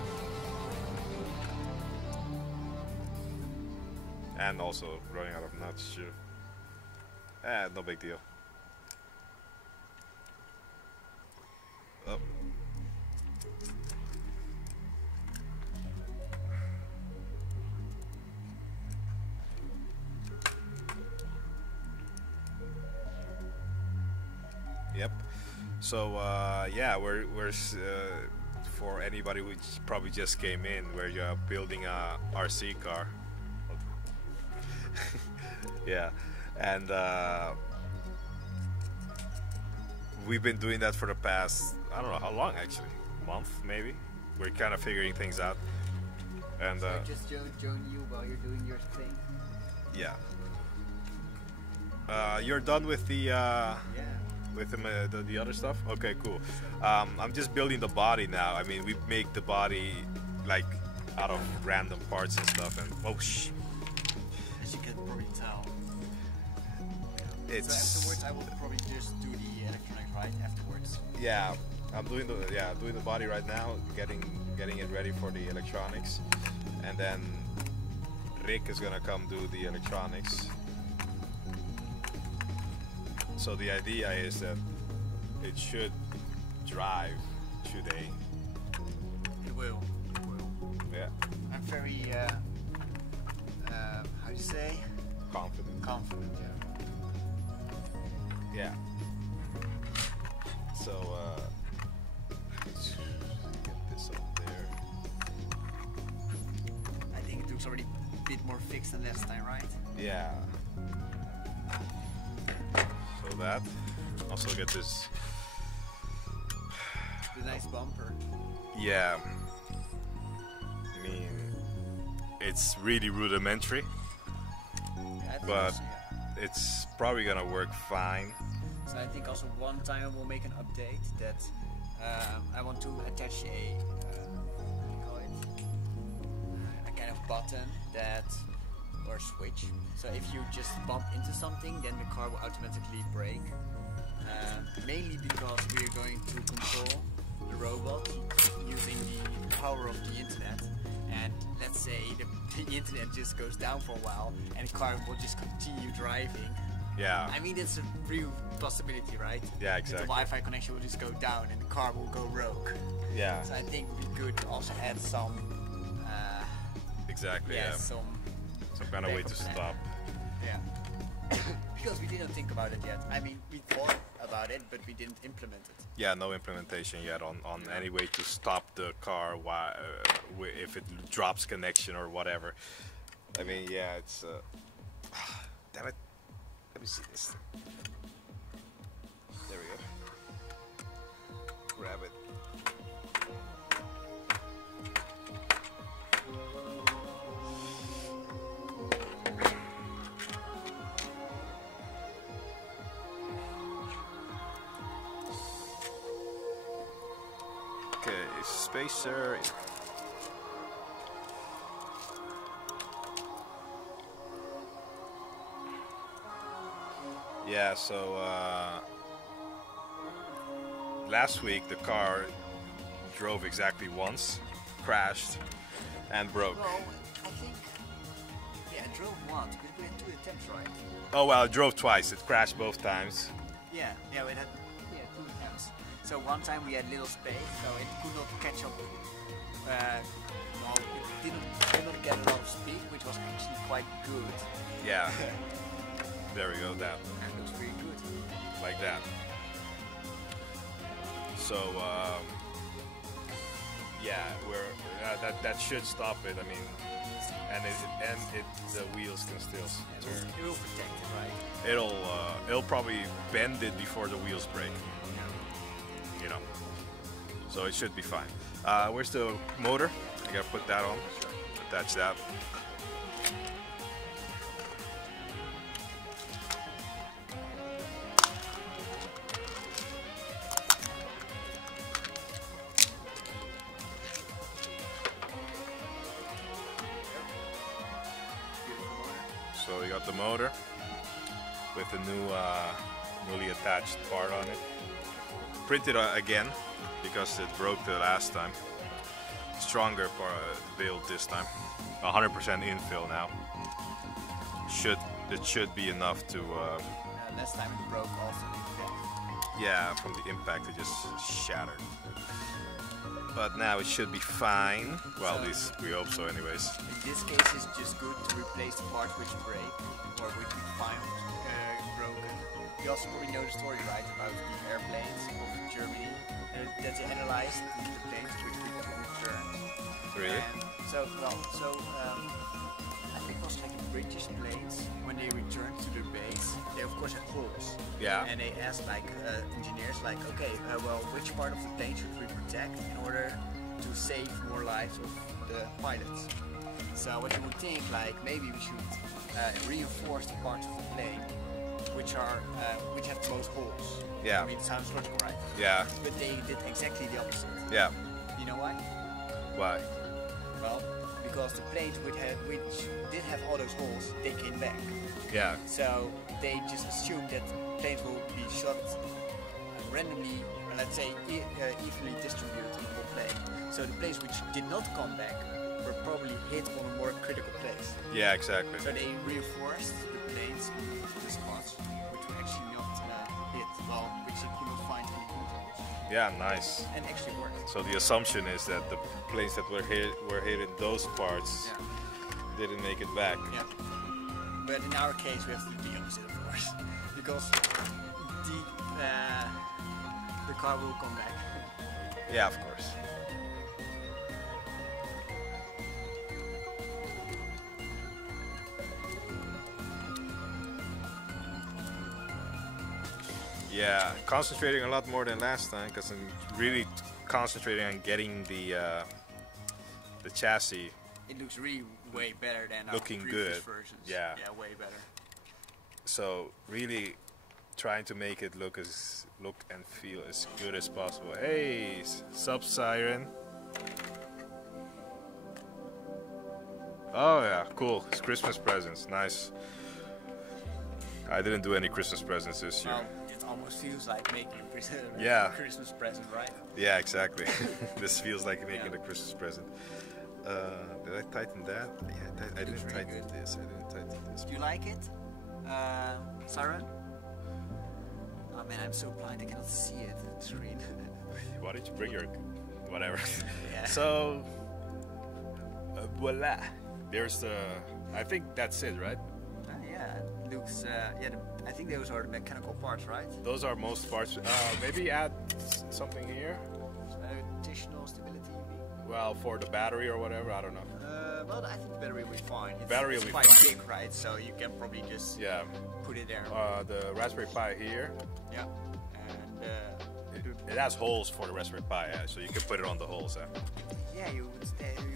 And also running out of nuts too. No big deal. Oh. Yep. So yeah, we're for anybody who probably just came in, where you're building a RC car. Yeah, and we've been doing that for the past, I don't know how long actually, month maybe. We're kind of figuring things out. And so I just join you while you're doing your thing. Yeah. You're done with the Yeah. with the other stuff? Okay, cool. I'm just building the body now. I mean, we make the body like out of random parts and stuff. And oh sh. As you can probably tell. It's So afterwards, I will probably just do the electronic right afterwards. yeah. I'm doing the body right now, getting it ready for the electronics, and then Rick is gonna come do the electronics. So the idea is that it should drive today. It will. It will. Yeah. I'm very, how do you say? Confident. Confident, yeah. Yeah. So let's get this up there. I think it looks already a bit more fixed than last time, right? Yeah. So that. Also get this. The nice bumper. Yeah. I mean, it's really rudimentary, Yeah, I think but also, yeah. it's probably gonna work fine. So I think also one time I will make an update that I want to attach a what do you call it? A kind of button that or switch. So if you just bump into something, then the car will automatically brake. Mainly because we are going to control the robot using the power of the internet. And let's say the internet just goes down for a while, and the car will just continue driving. Yeah. I mean, it's a real possibility, right? Yeah, That exactly. the Wi-Fi connection will just go down and the car will go rogue. Yeah. So I think it would be good to also add some, Exactly. Yeah. some Some kind of way to backup plan. stop. Yeah. Because we didn't think about it yet. I mean, we thought about it, but we didn't implement it. Yeah, no implementation yet on any way to stop the car while, if it drops connection or whatever. I mean, yeah, it's. Damn it. Let me see this. There we go. Grab it. Okay, spacer. Yeah, so last week the car drove exactly once, crashed, and broke. Well, I think, yeah, I drove once, but we had 2 attempts, right? Oh well, it drove twice. It crashed both times. Yeah, we had 2 attempts. So one time we had little space, so it could not catch up. Well, it could not get a lot of speed, which was actually quite good. Yeah. There we go. That. And looks pretty good. Like that. So yeah, that should stop it. I mean, and the wheels can still turn. It will protect it, right? It'll probably bend it before the wheels break. You know, so it should be fine. Where's the motor? I gotta put that on. Attach that. the motor with the new newly attached part on it. Printed again because it broke the last time. Stronger build this time. 100% infill now. It should be enough to. Last time it broke also. Yeah, from the impact it just shattered. But now it should be fine. Well, at least we hope so anyways. In this case it's just good to replace the parts which break or which we find broken. You also probably know the story, right, about the airplanes of Germany that they analyzed the planes which we returned. Really? And I think it was like the British planes, when they returned to their base, they of course had holes. Yeah. And they asked like engineers like, okay, well, which part of the plane should we protect in order to save more lives of the pilots? So what you would think, like maybe we should reinforce the parts of the plane which have the most holes. Yeah. I mean, it sounds logical, right? Yeah. But they did exactly the opposite. Yeah. You know why? Why? Well, because the planes which did have all those holes, they came back. Yeah. So they just assumed that planes will be shot randomly, let's say evenly distributed on the whole plane. So the planes which did not come back were probably hit on a more critical place. Yeah, exactly. So they reinforced the planes in the spots which were actually not hit, well, which you could not find any controls. Yeah, nice. And actually worked. So the assumption is that the planes that were hit in those parts didn't make it back. Yeah. But in our case, we have to do the opposite, of course, because the car will come back. Yeah, of course. Yeah, concentrating a lot more than last time because I'm really concentrating on getting the chassis. It looks really way better than looking our previous good. versions. Yeah. Yeah, way better. So really trying to make it look and feel as good as possible. Hey, sub siren. Oh yeah, cool. It's Christmas presents. Nice. I didn't do any Christmas presents this year. Well, it almost feels like making a Yeah. Christmas present, right? Yeah, exactly. This feels like making a Christmas present. Did I tighten that? Yeah, I didn't really tighten good. this. I didn't tighten this. Do you like it, Siren? Oh man, I'm so blind I cannot see it on the screen. Why don't you bring your whatever? Yeah. So voila. There's the. I think that's it, right? Yeah, it looks. I think those are the mechanical parts, right? Those are most parts. Maybe add something here. Additional stability, you mean? Well, for the battery or whatever, I don't know. Well, I think the battery will be fine. Battery will be quite fine. big, right? So you can probably just put it there. The Raspberry Pi here. Yeah. And It has holes for the Raspberry Pi, so you can put it on the holes. yeah, you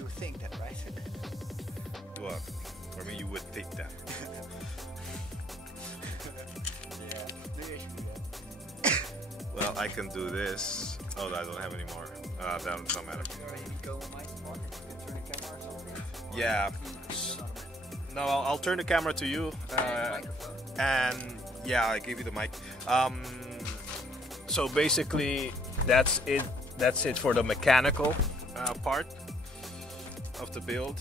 would think that, right? What? I mean, you would think that. Yeah, maybe I should do that. Well, I can do this. Oh, I don't have any more. That doesn't matter. You already go on my spot and turn the camera or something? Yeah. No, I'll turn the camera to you. And yeah, I gave you the mic. So basically, that's it. That's it for the mechanical part of the build.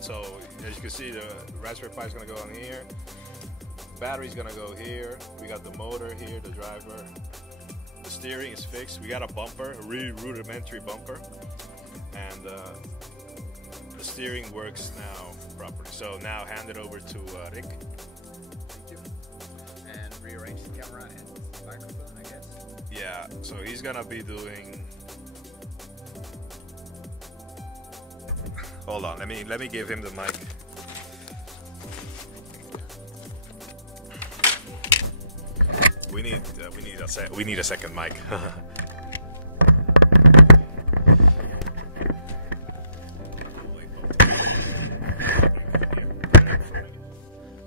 So as you can see, the Raspberry Pi is gonna go on here. Battery's gonna go here. We got the motor here, the driver. The steering is fixed. We got a bumper, a really rudimentary bumper, and the steering works now properly. So now hand it over to Rick. Thank you. And rearrange the camera and microphone, I guess. Yeah. So he's gonna be doing. Hold on. Let me give him the mic. We need a second mic.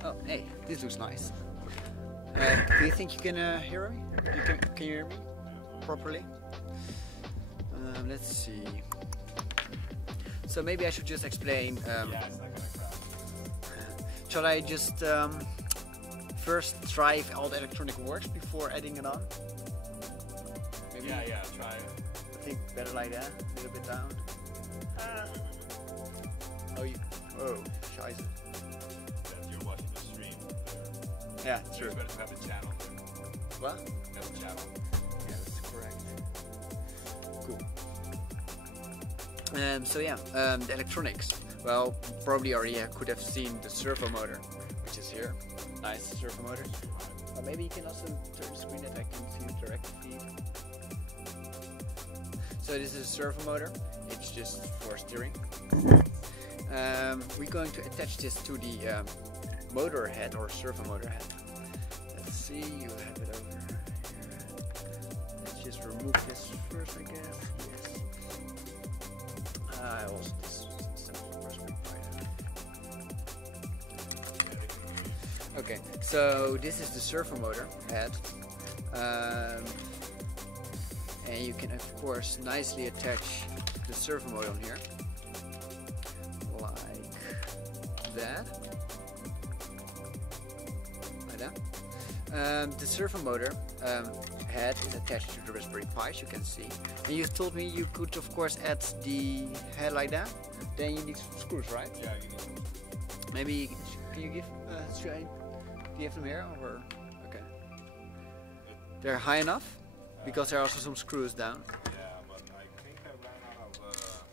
Oh, hey, this looks nice. Do you think you can hear me? Can you hear me properly? Let's see. So maybe I should just explain. shall I just first try if all the electronic works before adding it on? Maybe? Yeah, try it. I think better like that, a little bit down. Oh, scheiße. That you're watching the stream. Yeah, true. It's better to have a channel there. What? Have a channel. Yeah, that's correct. Cool. So yeah, the electronics. Well, probably already could have seen the servo motor, which is here. Nice servo motor. Or maybe you can also turn the screen that I can see the direct feed. So this is a servo motor. It's just for steering. We're going to attach this to the motor head or servo motor head. Let's see, you have it over here. Let's just remove this first, I guess. Yes. I also okay, so this is the servo motor head, and you can of course nicely attach the servo motor on here, like that. Like that. The servo motor head is attached to the Raspberry Pi, as you can see. And you told me you could of course add the head like that. Then you need some screws, right? Yeah, you need some. Maybe can you give try? Do you have them here or okay? They're high enough because there are also some screws down. Yeah, but I think I ran out of.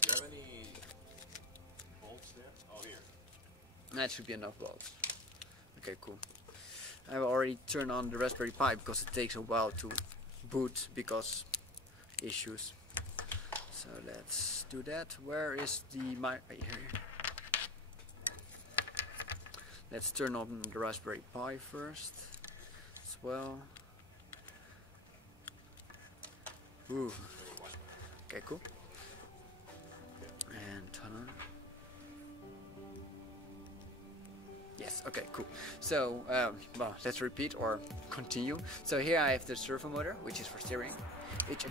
Do you have any bolts there? Oh, here. That should be enough bolts. Okay, cool. I will already turn on the Raspberry Pi because it takes a while to boot because issues. So let's do that. Where is the mic? Right here. Let's turn on the Raspberry Pi first as well. Ooh. Okay, cool. And turn on. Yes, okay, cool. So, well, let's repeat or continue. So here I have the servo motor, which is for steering. It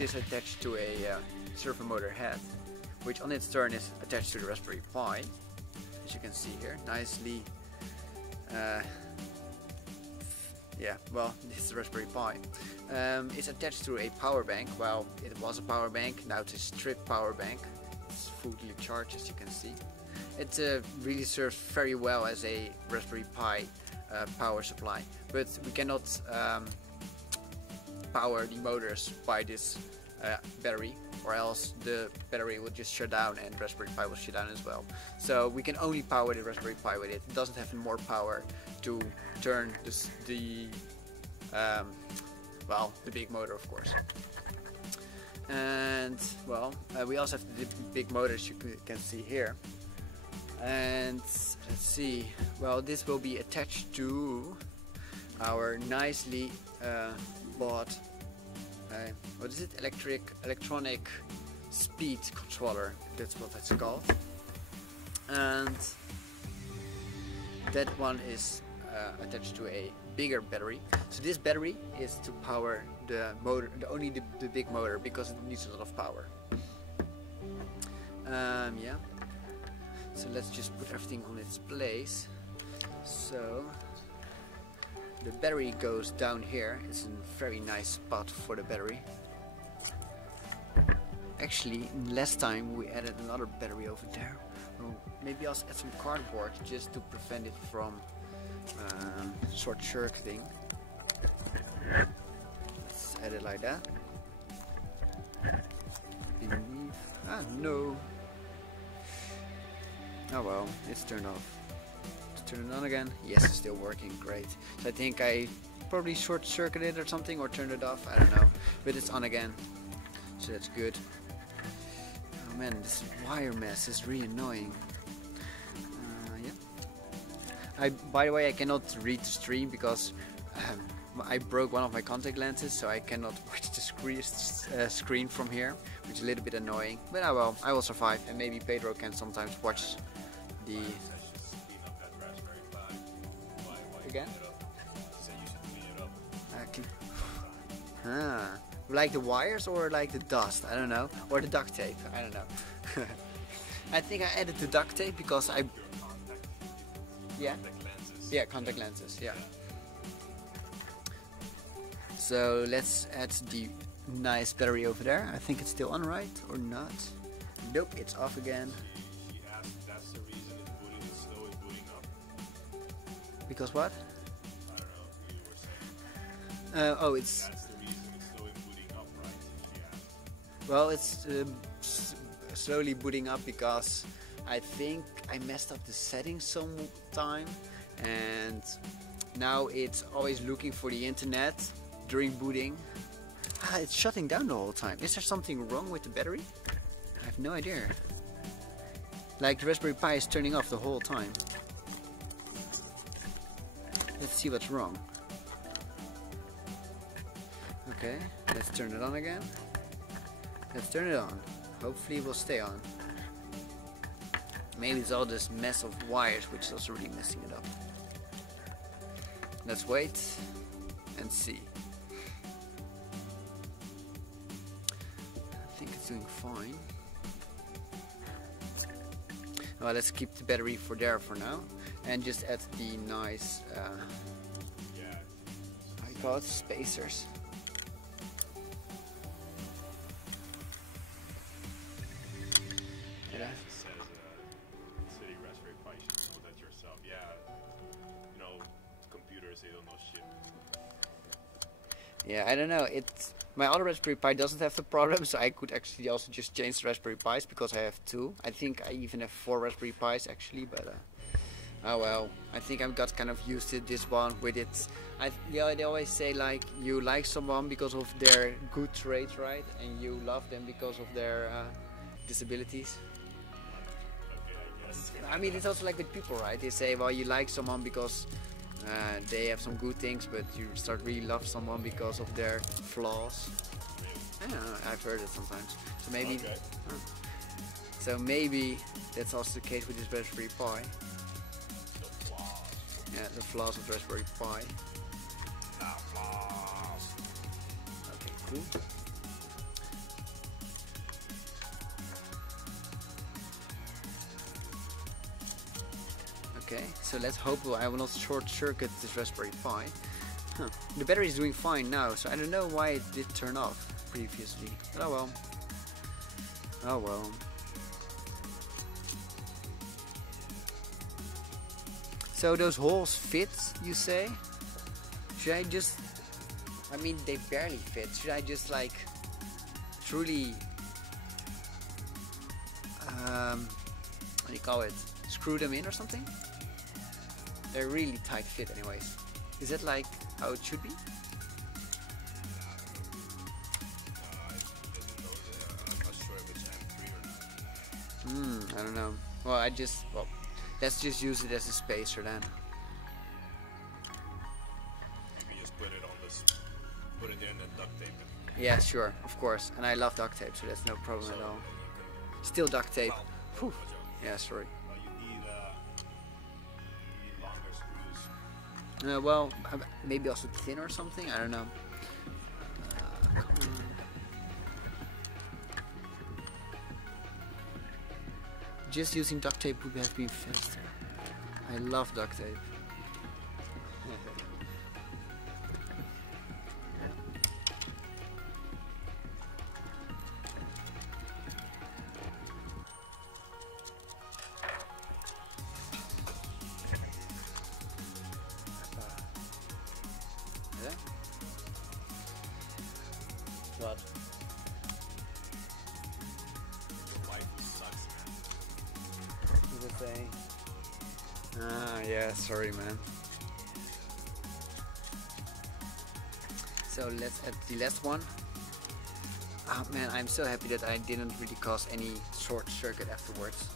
is attached to a servo motor head, which on its turn is attached to the Raspberry Pi. As you can see here, nicely. Yeah, well, this is the Raspberry Pi. It's attached to a power bank. Well, it was a power bank, now it's a stripped power bank. It's fully charged, as you can see. It really serves very well as a Raspberry Pi power supply, but we cannot power the motors by this battery, or else the battery will just shut down and Raspberry Pi will shut down as well. So we can only power the Raspberry Pi with it. It doesn't have more power to turn well, the big motor, of course. And well, we also have the big motors you can see here. And let's see, well, this will be attached to our nicely bought what is it, electronic speed controller, that's what it's called. And that one is attached to a bigger battery. So this battery is to power the motor, only the big motor, because it needs a lot of power. Yeah, so let's just put everything on its place. So the battery goes down here. It's a very nice spot for the battery. Actually, last time we added another battery over there. Well, maybe I'll add some cardboard just to prevent it from short circuiting. Let's add it like that. Beneath. Ah, no. Oh well, it's turned off. Let's turn it on again. Yes, it's still working. Great. So I think I probably short circuited or something, or turned it off. I don't know. But it's on again. So that's good. Oh man, this wire mess is really annoying. Yeah. By the way, I cannot read the stream because I broke one of my contact lenses, so I cannot watch the screen from here, which is a little bit annoying. But well, I will survive, and maybe Pedro can sometimes watch the. Again? Okay. Ah, like the wires or like the dust? I don't know. Or the duct tape? I don't know. I think I added the duct tape because I... Yeah? Contact lenses. Yeah, contact lenses, yeah. So let's add the nice battery over there. I think it's still on, right? Or not? Nope, it's off again. She asked, that's the reason it's booting is slow is booting up. Because what? I don't know, you were saying. Oh, it's... That's the reason it's slow in booting up, right? She asked. Well, it's slowly booting up because I think I messed up the settings sometime, and now it's always looking for the internet during booting. It's shutting down the whole time. Is there something wrong with the battery? I have no idea. Like the Raspberry Pi is turning off the whole time. Let's see what's wrong. Okay, let's turn it on again. Let's turn it on. Hopefully it will stay on. Maybe it's all this mess of wires which is also really messing it up. Let's wait and see. I think it's doing fine. Well, let's keep the battery for there for now and just add the nice I call it spacers. Yeah, it says City Raspberry Pi, you should know that yourself. Yeah, you know, computers, they don't know shit. Yeah, I don't know. My other Raspberry Pi doesn't have the problem, so I could actually also just change the Raspberry Pis because I have 2. I think I even have 4 Raspberry Pis actually, but oh well. I think I've got kind of used to this one with it. They always say like you like someone because of their good traits, right? And you love them because of their disabilities. Okay, I guess. I mean, it's also like with people, right? They say, well, you like someone because they have some good things, but you start really love someone because of their flaws. I don't know, I've heard it sometimes. So maybe, Okay. so maybe that's also the case with this Raspberry Pi. The flaws. Yeah, the flaws of the Raspberry Pi. The flaws. Okay, cool. Okay, so let's hope I will not short circuit this Raspberry Pi. Huh. The battery is doing fine now, so I don't know why it did turn off previously. But oh well. Oh well. So those holes fit, you say? Should I just... I mean, they barely fit. Should I just like truly... what do you call it? Screw them in or something? They're really tight fit anyways. Is that like how it should be? I'm not sure if it's M3 or not. I don't know. Well, let's just use it as a spacer then. Maybe just put it on this, put it in and duct tape it. Yeah, sure, of course. And I love duct tape, so that's no problem at all. Still duct tape. Well, Whew. Yeah, sorry. well, you need longer screws. Well, maybe also thin or something. I don't know. Come on. Just using duct tape would have been faster. I love duct tape. What? Your life sucks, man. Did it say? Ah, yeah, sorry, man. So let's add the last one. Oh man, I'm so happy that I didn't really cause any short circuit afterwards.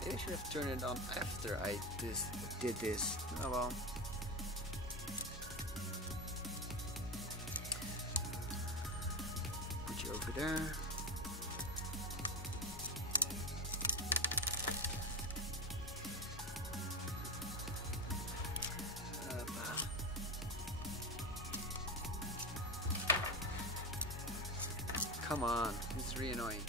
Maybe I should have turned it on after I did this. Oh well. Put you over there. Come on, it's really annoying.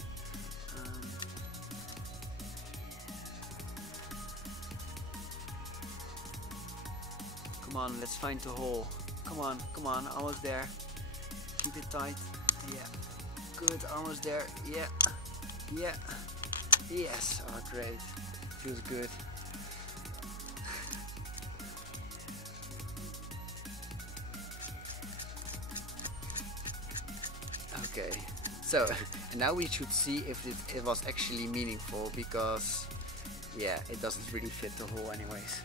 Come on, let's find the hole. Come on, almost there. Keep it tight. Yeah. Good, almost there. Yeah. Yeah. Yes. Oh, great. Feels good. Okay. So, now we should see if it was actually meaningful, because yeah, it doesn't really fit the hole anyways.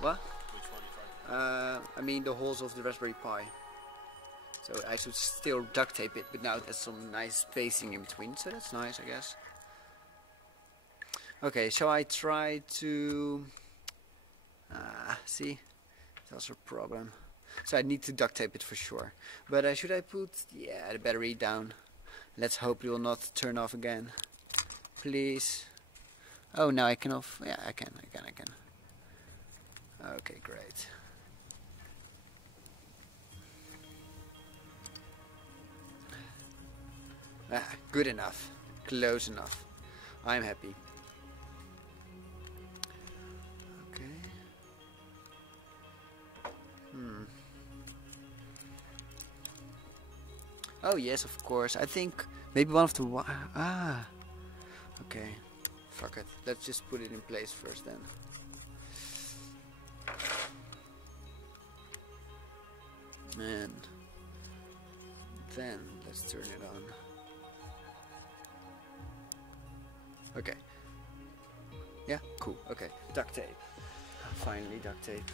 What? Which one you tried? I mean the holes of the Raspberry Pi. So I should still duct tape it, but now there's some nice spacing in between, so that's nice, I guess. Okay, so I try to... see? That's a problem. So I need to duct tape it for sure. But should I put, the battery down? Let's hope it will not turn off again. Please. Oh, now I can off. Yeah, I can. Okay, great. Good enough. Close enough. I'm happy. Okay. Oh yes, of course. I think maybe one of the okay. Fuck it. Let's just put it in place first then. And then let's turn it on. Okay. Yeah, cool. Okay. Duct tape. Finally duct tape.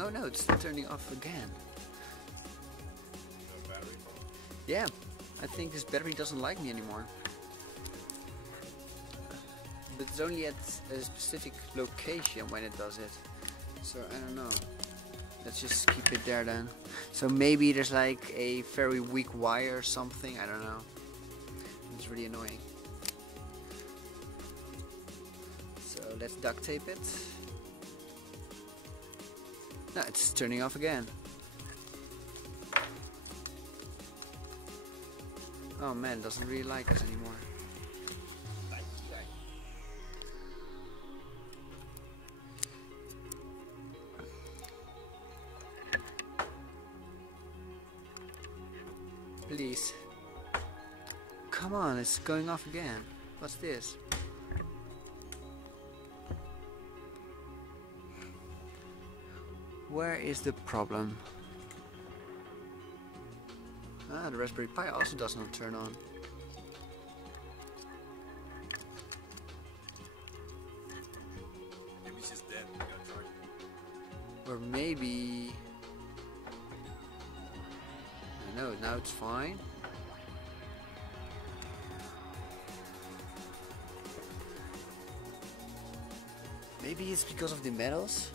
Oh no, it's turning off again. The battery problem. Yeah, I think this battery doesn't like me anymore. But it's only at a specific location when it does it. So I don't know. Let's just keep it there then. So maybe there's like a very weak wire or something, I don't know. It's really annoying. So let's duct tape it. No, it's turning off again. Oh man, it doesn't really like us anymore. Please. Come on, it's going off again. What's this? Where is the problem? Ah, the Raspberry Pi also does not turn on. Maybe it's just dead. You gotta charge it. Or maybe... No, now it's fine. Maybe it's because of the metals?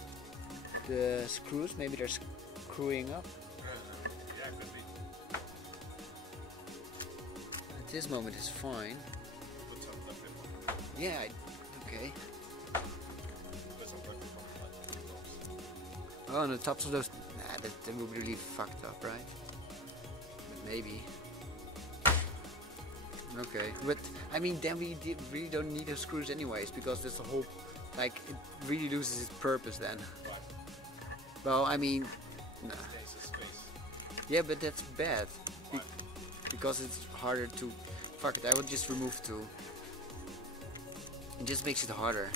The screws, maybe they're screwing up. Yeah, it could be. At this moment it's fine. Put some duct tape on it. Yeah, okay. Put some duct tape on it. Oh, on the tops of those... Nah, that would be really fucked up, right? But maybe. Okay, but I mean then we really don't need the screws anyways, because there's a whole... Like, it really loses its purpose then. Right. Well, I mean... Nah. Takes a space. Yeah, but that's bad. Why? Because it's harder to... Fuck it, I would just remove two. It just makes it harder.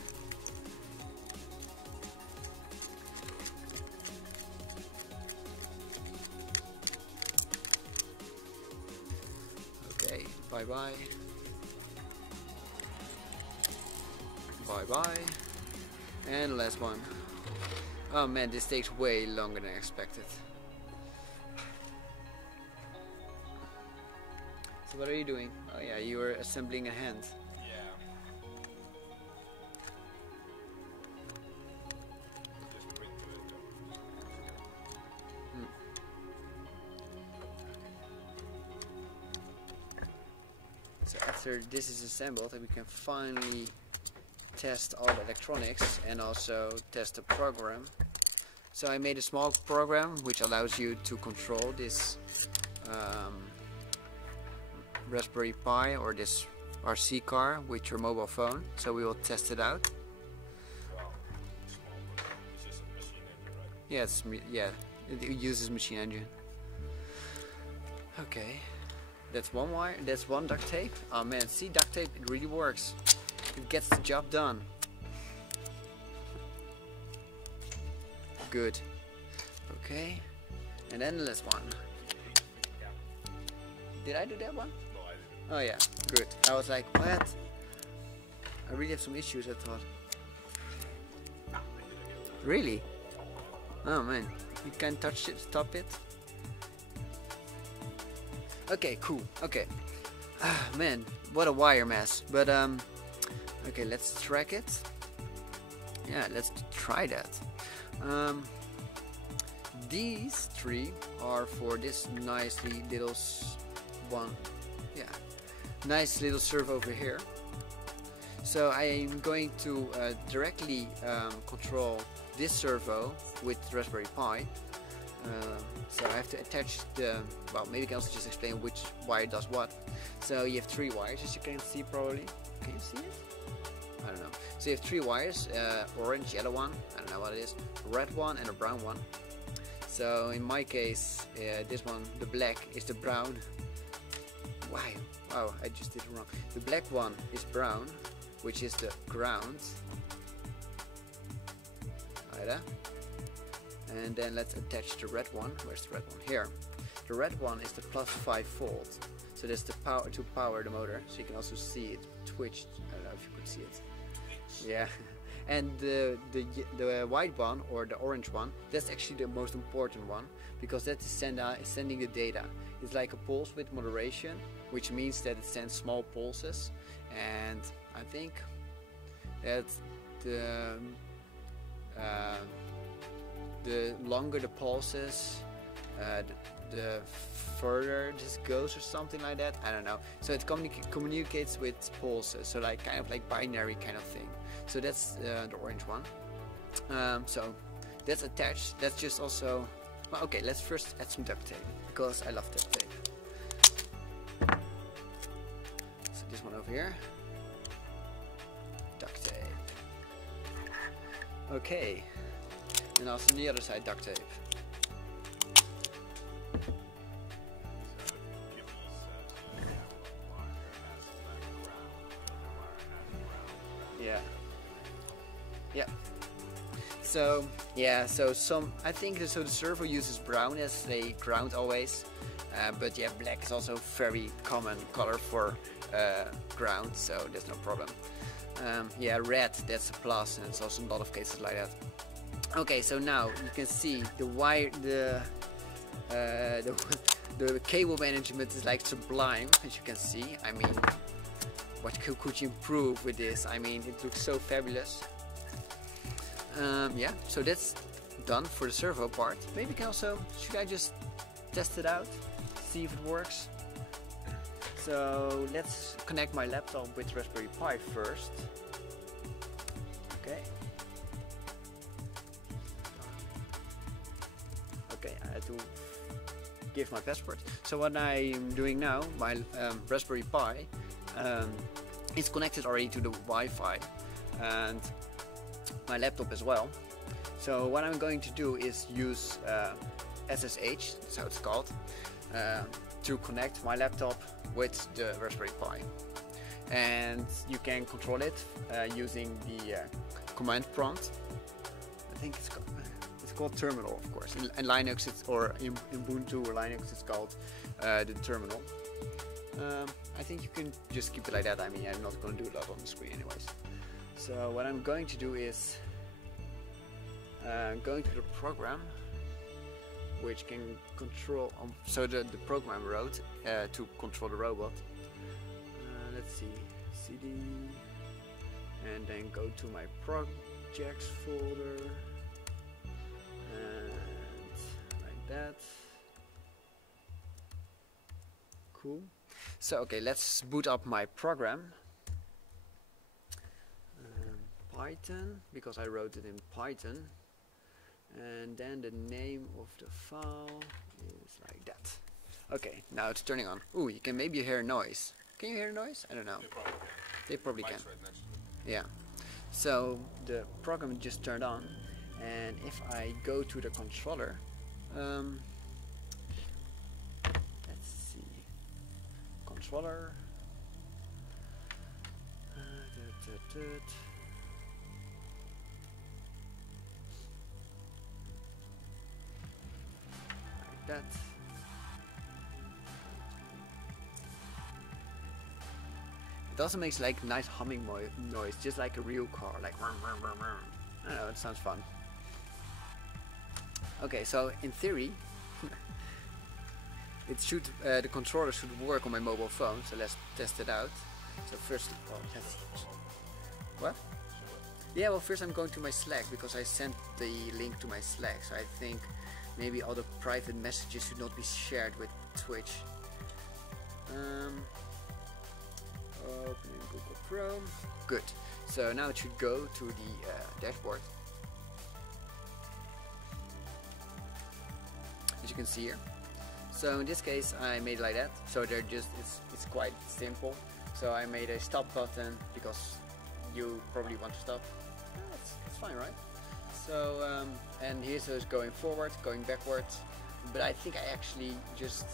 Okay, bye-bye. Bye-bye. And the last one. Oh man, this takes way longer than expected. So what are you doing? Oh yeah, you were assembling a hand. Yeah. Just print to it. So after this is assembled, and we can finally test all the electronics and also test the program. So I made a small program which allows you to control this Raspberry Pi or this RC car with your mobile phone. So we will test it out. It's just a machine engine, right? Yeah, it uses machine engine. Okay, that's one wire, that's one duct tape. Oh man, see, duct tape, it really works. It gets the job done. Good. Okay, and then the last one. Did I do that one? No, I didn't. Oh yeah, good. I was like, what? I really have some issues, I thought. Really? Oh man, you can't touch it, stop it? Okay, cool, okay. Ah man, what a wire mess. But okay, let's track it. Yeah, let's try that. These three are for this nicely little one. Yeah, nice little servo over here. So I am going to directly control this servo with Raspberry Pi. So I have to attach the, well, maybe I can also just explain which wire does what. So you have three wires, as you can see probably. Can you see it? I don't know. So you have three wires, orange, yellow one, I don't know what it is, a red one and a brown one. So in my case, this one, the black, is the brown. Wow, I just did it wrong. The black one is brown, which is the ground. Right. And then let's attach the red one. Where's the red one? Here. The red one is the +5 volt. So that's the power to power the motor. So you can also see it twitched. I don't know if you could see it. Yeah. And the white one or the orange one, that's actually the most important one, because that is sending the data. It's like a pulse width moderation, which means that it sends small pulses. And I think that the longer the pulses, the further this goes, or something like that. I don't know. So it communicates with pulses, so like kind of like binary kind of thing. So that's the orange one. So that's attached. That's just also. Well, okay, let's first add some duct tape, because I love duct tape. So this one over here. Duct tape. Okay. And also on the other side, duct tape. Yeah. Yeah. So yeah, so I think so the servo uses brown as a ground always, but yeah, black is also very common color for ground, so there's no problem. Yeah, red, that's a plus, and it's also in a lot of cases like that. Okay, so now you can see the wire, the cable management is like sublime, as you can see. I mean, what could you improve with this? I mean, it looks so fabulous. Yeah, so that's done for the servo part. Maybe can also, should I just test it out, see if it works? So let's connect my laptop with Raspberry Pi first. Okay. Okay, I had to give my password. So what I'm doing now, my Raspberry Pi is connected already to the Wi-Fi and my laptop as well. So what I'm going to do is use SSH, that's how it's called, to connect my laptop with the Raspberry Pi. And you can control it using the command prompt. I think it's called terminal, of course. In Linux, or in Ubuntu or Linux, it's called the terminal. I think you can just keep it like that. I mean, I'm not going to do a lot on the screen anyways. So what I'm going to do is going to the program, which can control. So the program wrote to control the robot. Let's see, CD, and then go to my projects folder, and like that. Cool. So okay, let's boot up my program. Python because I wrote it in Python, and then the name of the file is like that. Okay, now it's turning on. Ooh, you can maybe hear noise. Can you hear noise? I don't know. They probably can. Right next to it. Yeah. So the program just turned on, and if I go to the controller, let's see, controller. Like that. It also makes like nice humming noise, just like a real car, like I don't know, it sounds fun. Okay, so in theory, it should the controller should work on my mobile phone. So let's test it out. So first, what? Yeah, well, first I'm going to my Slack because I sent the link to my Slack. So I think maybe all the private messages should not be shared with Twitch. Opening Google Chrome. Good. So now it should go to the dashboard. As you can see here. So in this case, I made it like that. So they're just it's quite simple. So I made a stop button because you probably want to stop. It's fine, right? So and here's us going forward, going backwards. But I think I actually just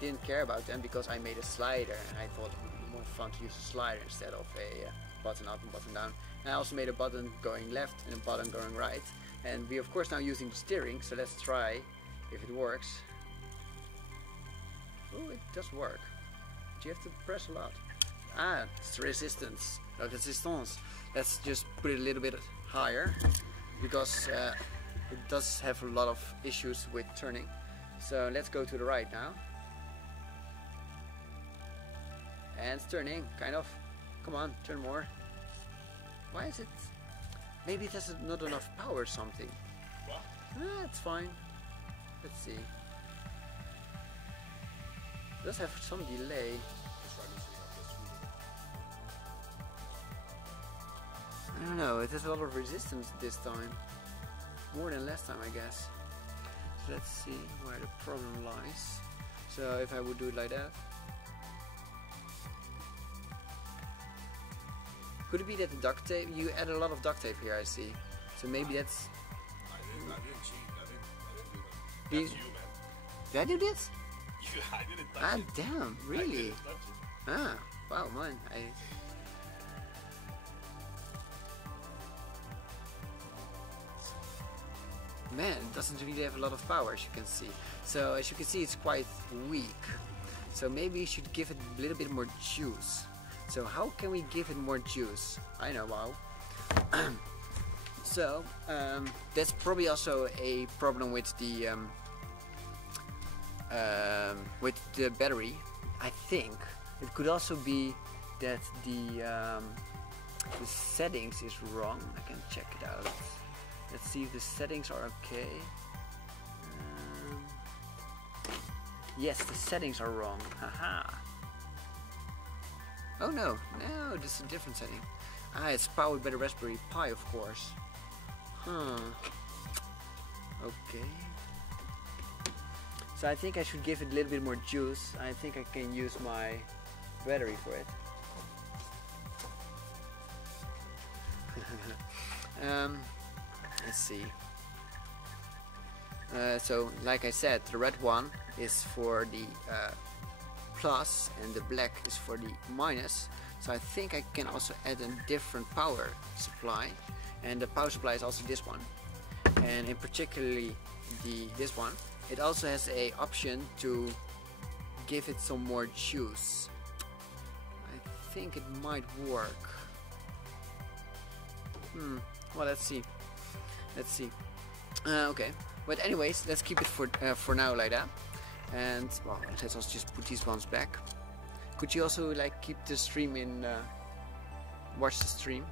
didn't care about them because I made a slider, and I thought it would be more fun to use a slider instead of a button up and button down. And I also made a button going left and a button going right. And we of course now using the steering. So let's try if it works. Oh, it does work. But you have to press a lot. Ah, it's resistance. Resistance. Let's just put it a little bit higher because it does have a lot of issues with turning. So let's go to the right now. And it's turning, kind of. Come on, turn more. Why is it? Maybe it has not enough power or something. What? Ah, it's fine. Let's see. It does have some delay. I don't know, it has a lot of resistance this time. More than last time, I guess. So let's see where the problem lies. So if I would do it like that. Could it be that the duct tape, you add a lot of duct tape here, I see. So maybe that's... I didn't cheat, I didn't You- do that. That's you, man. Did I do this? I didn't touch Ah, it. damn, I really? didn't touch it. Ah, wow, man. Man, it doesn't really have a lot of power, as you can see. So as you can see, it's quite weak. So maybe you should give it a little bit more juice. So how can we give it more juice? I know how. So that's probably also a problem with the battery. I think it could also be that the settings is wrong. I can check it out. Let's see if the settings are okay. Yes, the settings are wrong. Haha. Oh no, no, this is a different setting. Ah, it's powered by the Raspberry Pi, of course. Huh. Okay. So I think I should give it a little bit more juice. I think I can use my battery for it. Let's see. So, like I said, the red one is for the plus and the black is for the minus. So I think I can also add a different power supply, and the power supply is also this one, and in particularly this one. It also has a option to give it some more juice. I think it might work. Well, let's see. Let's see. Okay. But anyways, let's keep it for now like that. And well, let's also just put these ones back. Could you also like keep the stream in? Watch the stream,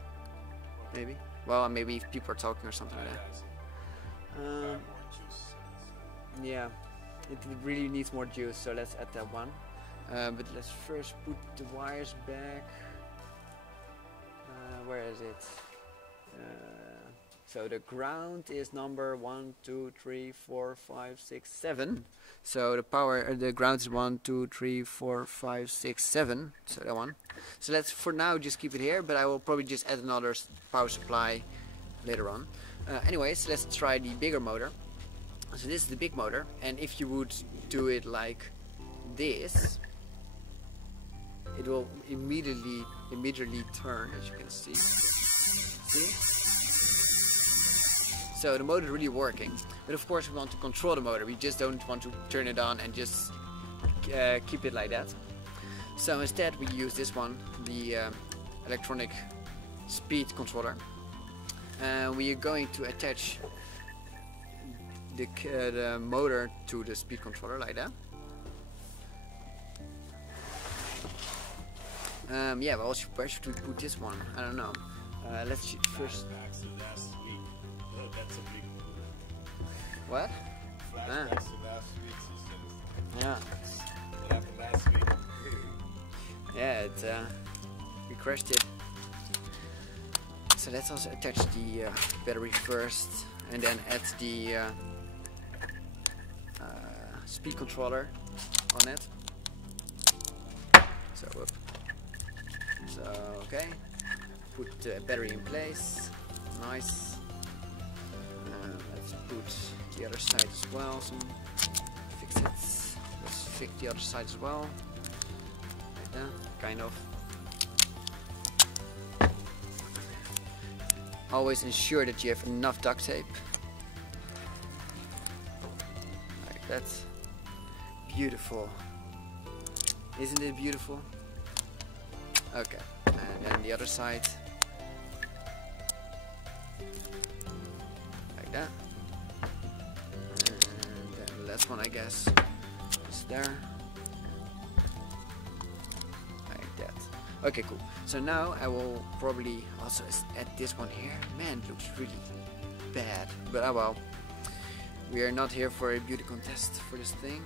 maybe. Well, maybe if people are talking or something like that. Yeah, it really needs more juice, so let's add that one. But let's first put the wires back. Where is it? So the ground is number 1, 2, 3, 4, 5, 6, 7. So the power, the ground is 1, 2, 3, 4, 5, 6, 7. So that one. So let's for now just keep it here, but I will probably just add another power supply later on. Anyways, let's try the bigger motor. So this is the big motor, and if you would do it like this, it will immediately turn, as you can see. So the motor is really working, but of course we want to control the motor. We just don't want to turn it on and just keep it like that. So instead we use this one, the electronic speed controller. We are going to attach the motor to the speed controller like that. Yeah, but also where should we put this one? I don't know. Let's first. What? Flashbacks to last week's Yeah. What happened last week? Yeah, we crashed it. So let's also attach the battery first, and then add the speed controller on it. So, whoop. So okay, put the battery in place. Nice. Let's put the other side as well. Fix it. Let's fix the other side as well. Like that, kind of. Always ensure that you have enough duct tape. Like that. Beautiful. Isn't it beautiful? Okay, and then the other side. Like that. And then the last one, I guess, is there. Like that. Okay, cool. So now I will probably also add this one here. Man, it looks really bad. But oh well. We are not here for a beauty contest for this thing.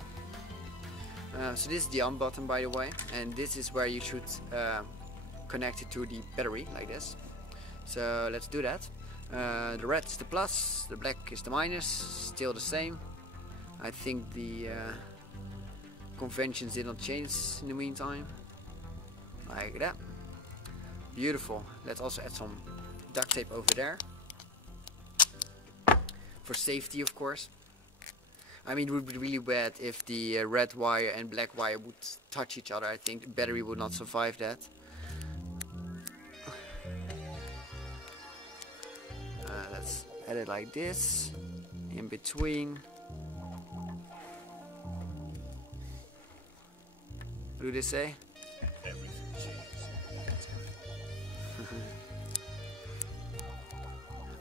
So this is the on button, by the way, and this is where you should connect it to the battery, like this. So let's do that. The red is the plus, the black is the minus, still the same. I think the conventions did not change in the meantime. Like that. Beautiful. Let's also add some duct tape over there. For safety, of course. I mean, it would be really bad if the red wire and black wire would touch each other. I think the battery would not survive that. Let's add it like this, in between. What do they say?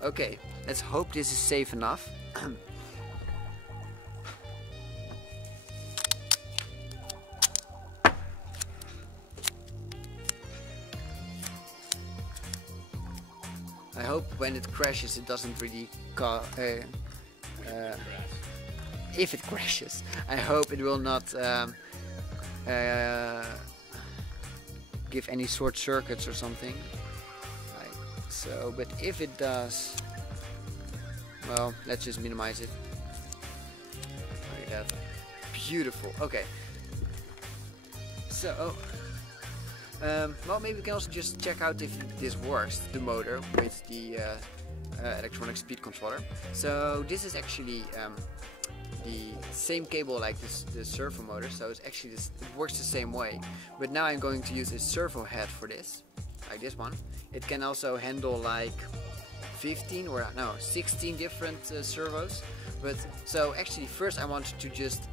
Okay, let's hope this is safe enough. I hope when it crashes it doesn't really if it crashes, I hope it will not give any short circuits or something. Like so, but if it does, well, let's just minimize it. Like that. Beautiful. Okay. So. Well, maybe we can also just check out if this works, the motor with the electronic speed controller. So this is actually the same cable like the servo motor, so it's actually it works the same way. But now I'm going to use a servo head for this, like this one. It can also handle like 15 or no 16 different servos. But so actually first I want to just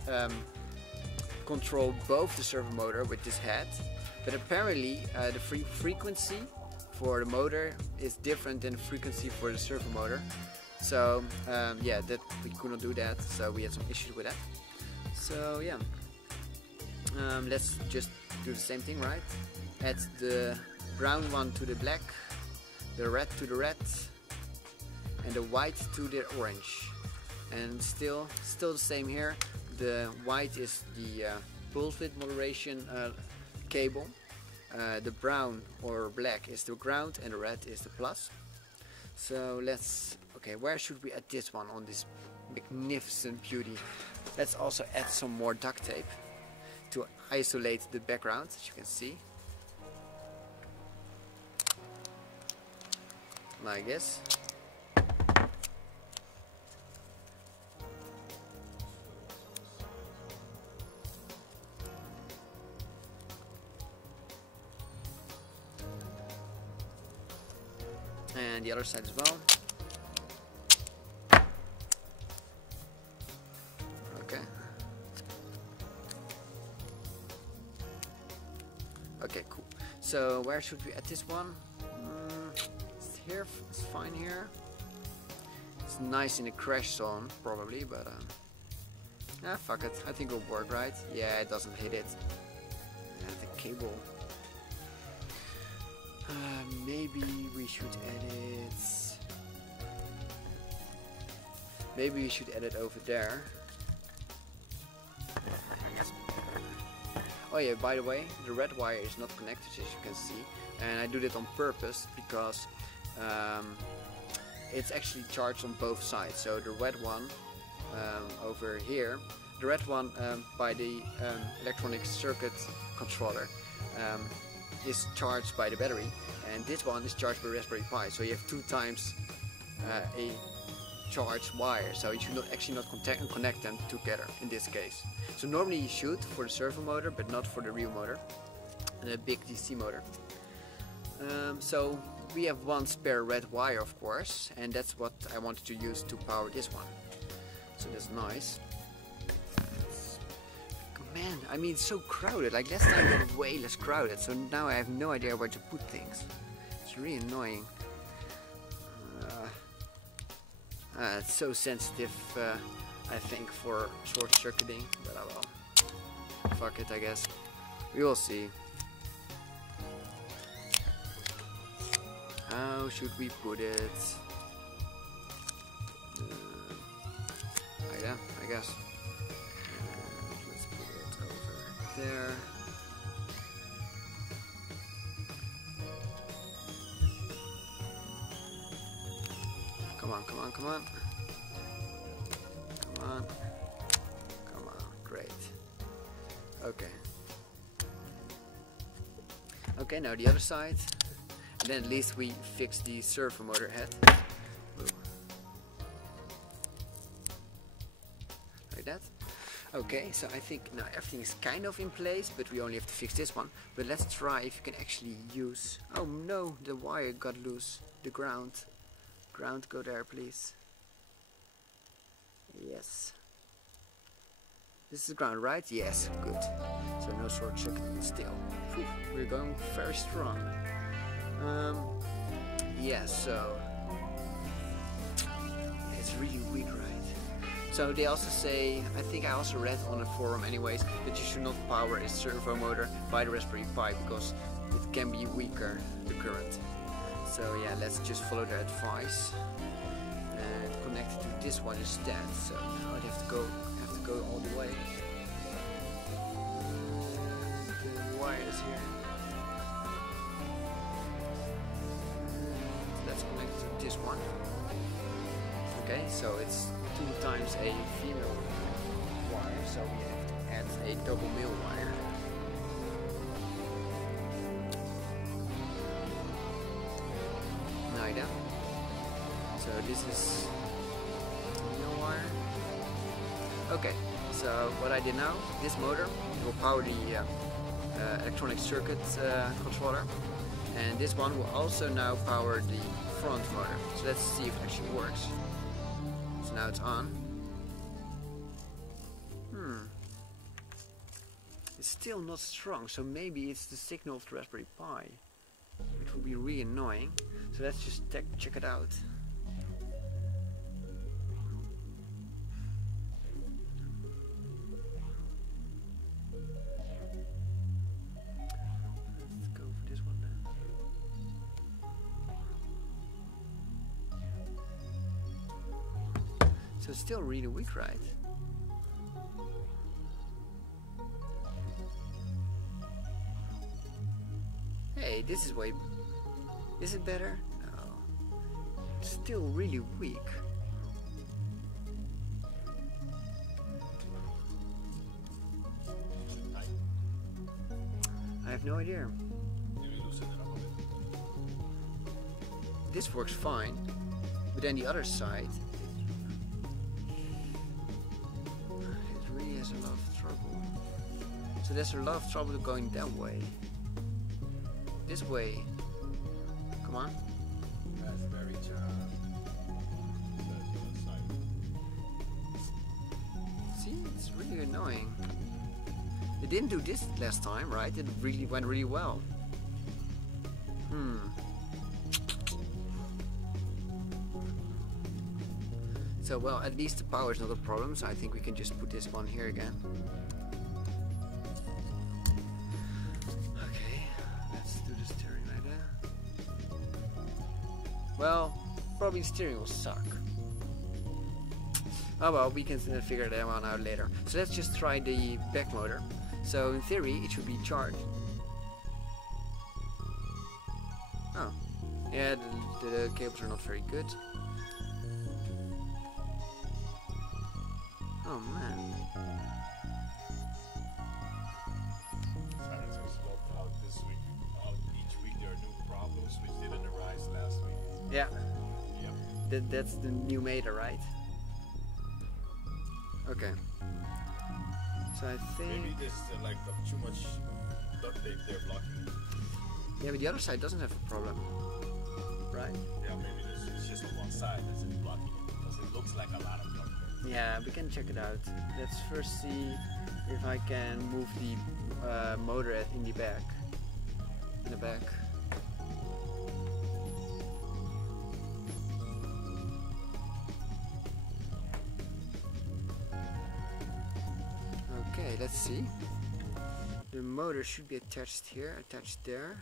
control both the servo motor with this head. But apparently the frequency for the motor is different than the frequency for the servo motor. So yeah, that we could not do that, so we had some issues with that. So yeah, let's just do the same thing, right? Add the brown one to the black, the red to the red, and the white to the orange. And still the same here. The white is the pulse width moderation cable. The brown or black is the ground and the red is the plus. So let's, okay, where should we add this one on this magnificent beauty? Let's also add some more duct tape to isolate the background, as you can see. Like this. And the other side as well. Okay. Okay, cool. So where should we add this one? It's here. It's fine here. It's nice in the crash zone, probably, but fuck it. I think it'll work, right? Yeah, it doesn't hit it. The cable. Maybe we should edit. Maybe we should edit over there. Oh yeah, by the way, the red wire is not connected, as you can see, and I do that on purpose because it's actually charged on both sides. So the red one over here, the red one by the electronic circuit controller is charged by the battery, and this one is charged by Raspberry Pi. So you have 2 times a charged wire. So you should actually not connect them together in this case. So normally you should for the servo motor, but not for the real motor, the big DC motor. So we have 1 spare red wire, of course, and that's what I wanted to use to power this one. So that's nice. Man, I mean, it's so crowded. Like last time it was way less crowded, so now I have no idea where to put things. It's really annoying. It's so sensitive, I think, for short circuiting, but oh well. Fuck it, I guess. We will see. How should we put it? Yeah, I guess. Let's put it over there. Come on, come on, come on. Come on. Come on, great. Okay. Okay, now the other side. And then at least we fix the servo motor head. Ooh. Like that. Okay, so I think now everything is kind of in place, but we only have to fix this one. But let's try if you can actually use... Oh no, the wire got loose. The ground. Ground, go there please. Yes. This is ground, right? Yes, good. So no short circuit still. Whew, we're going very strong. Yeah, so it's really weak, right? So they also say, I think I also read on a forum anyways, that you should not power a servo motor by the Raspberry Pi because it can be weaker, the current. So yeah, let's just follow their advice and connect it to this one instead. So now I have to go all the way. The wire is here. Let's connect it to this one. Okay, so it's 2 times a female wire, so we have to add a double male wire. Naida. So this is male wire. Okay, so what I did now, this motor will power the electronic circuit controller, and this one will also now power the front motor. So let's see if it actually works. So now it's on. It's still not strong, so maybe it's the signal of the Raspberry Pi, which would be really annoying. So let's just check it out. Let's go for this one then. So it's still really weak, right? Hey, this is way... Is it better? No. still really weak. I have no idea. This works fine, but then the other side, it really has a lot of trouble. So there's a lot of trouble going that way. This way. Come on. That's very See, it's really annoying. They didn't do this last time, right? It really went really well. So, well, at least the power is not a problem, so I think we can just put this one here again. Okay, let's do the steering like that. Well, probably the steering will suck. Oh well, we can figure that one out later. So let's just try the back motor. So in theory, it should be charged. Oh, yeah, the cables are not very good. Oh man. Cyberpunk's swapped out this week. Each week there are new problems which didn't arise last week. Yeah. Yep. That's the new meter, right? Okay. So I think. Maybe there's like too much duct tape there blocking it. Yeah, but the other side doesn't have a problem, right? Yeah, maybe it's just on one side that's blocking it because it looks like a lot of duct tape. Yeah, we can check it out. Let's first see if I can move the motor in the back. In the back. Okay, let's see. The motor should be attached here, attached there.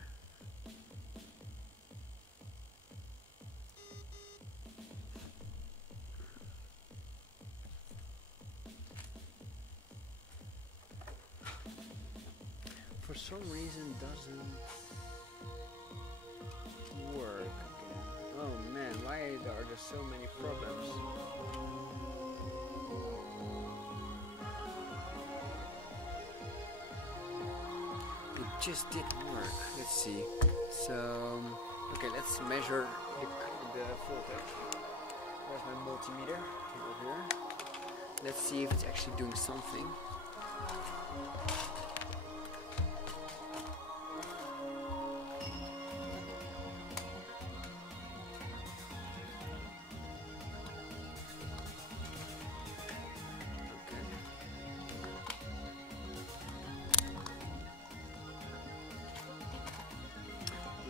For some reason doesn't work again. Oh man, why are there so many problems? It just didn't work. Let's see. So, okay, let's measure the voltage. Where's my multimeter? Over here. Let's see if it's actually doing something.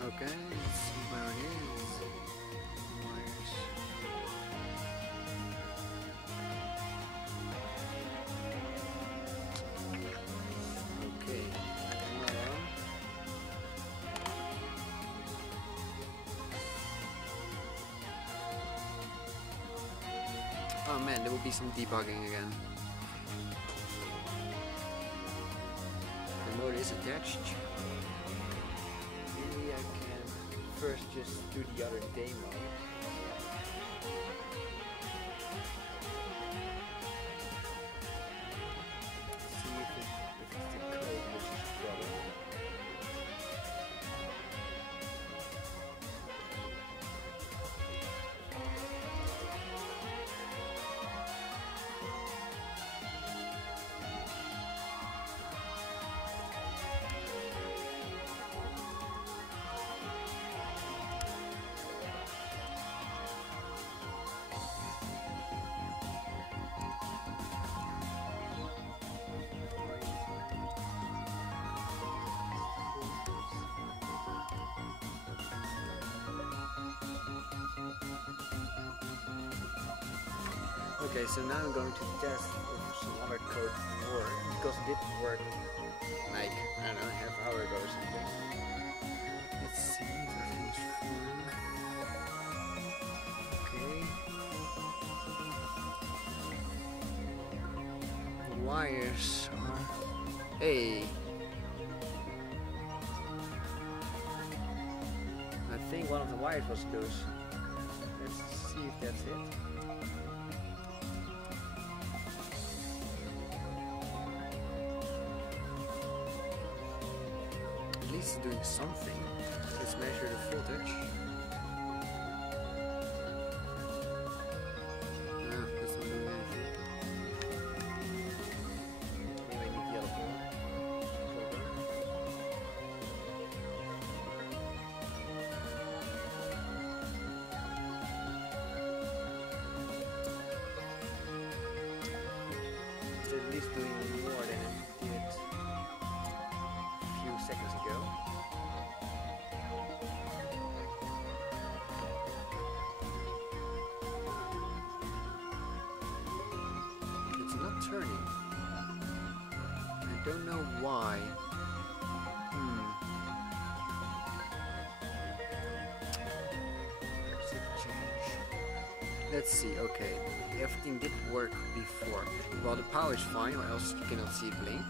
Okay, let's see where it is. Wires. Okay. Oh man, there will be some debugging again. The motor is attached. Maybe I can first just do the other demo. See if it's the code which is the problem. Okay, so now I'm going to test if some other code works, because it didn't work like, I don't know, half hour ago or something. Let's see if everything's fine. Okay. The wires are... Hey! I think one of the wires was loose. Let's That's it. At least it's doing something. Let's measure the voltage. No, that's not doing anything. Anyway, I need yellow color. It's at least doing more than it did a few seconds ago. It's not turning. I don't know why. Does it change? Let's see. Okay, everything did work before. Well, the power is fine, or else you cannot see it blink.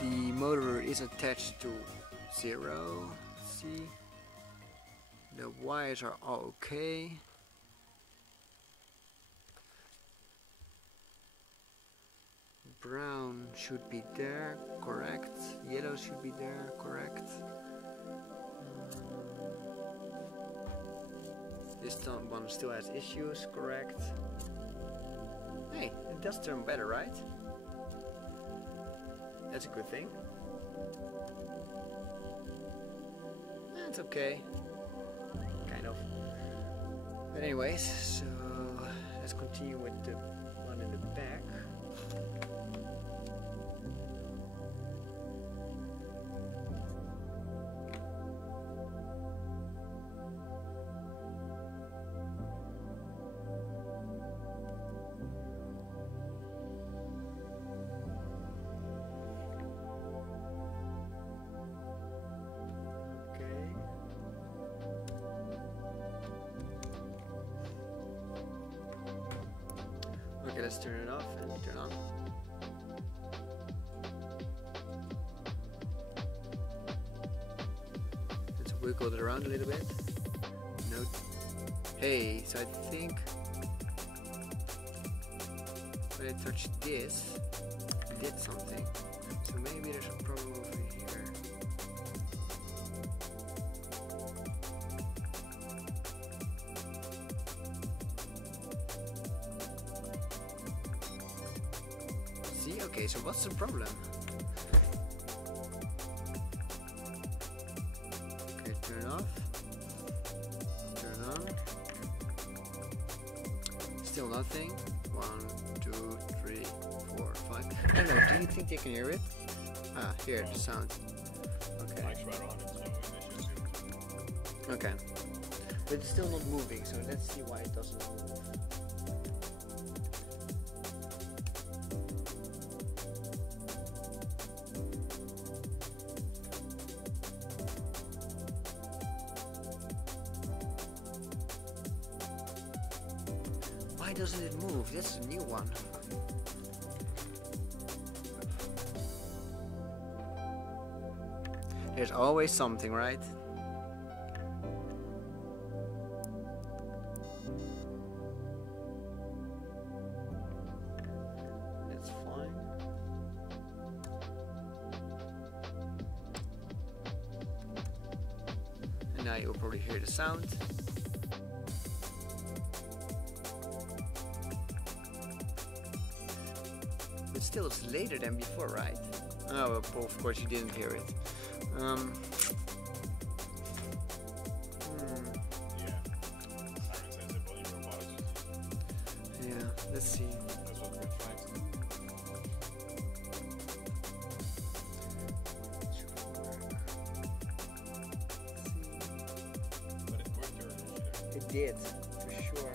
The motor is attached to 0. Let's see. The wires are all okay. Brown should be there, correct. Yellow should be there, correct. This one still has issues, correct. Hey, it does turn better, right? That's a good thing. It's okay. Kind of. But anyways, so let's continue with the one in the back. Okay, let's turn it off and turn on. Let's wiggle it around a little bit. No. Hey, so I think when I touched this, it did something. So maybe there's a problem over here. Okay, so what's the problem? Okay, turn off. Turn on. Still nothing. 1, 2, 3, 4, 5. I don't know, do you think they can hear it? Ah, here, the sound. Okay. Okay. But it's still not moving, so let's see why it doesn't move. Why doesn't it move? That's a new one. There's always something, right? That's fine. And now you'll probably hear the sound. Still it's later than before, right? Oh, well, of course you didn't hear it. Yeah. Yeah, let's see. That's what we're trying to do. But it worked earlier. It did, for sure.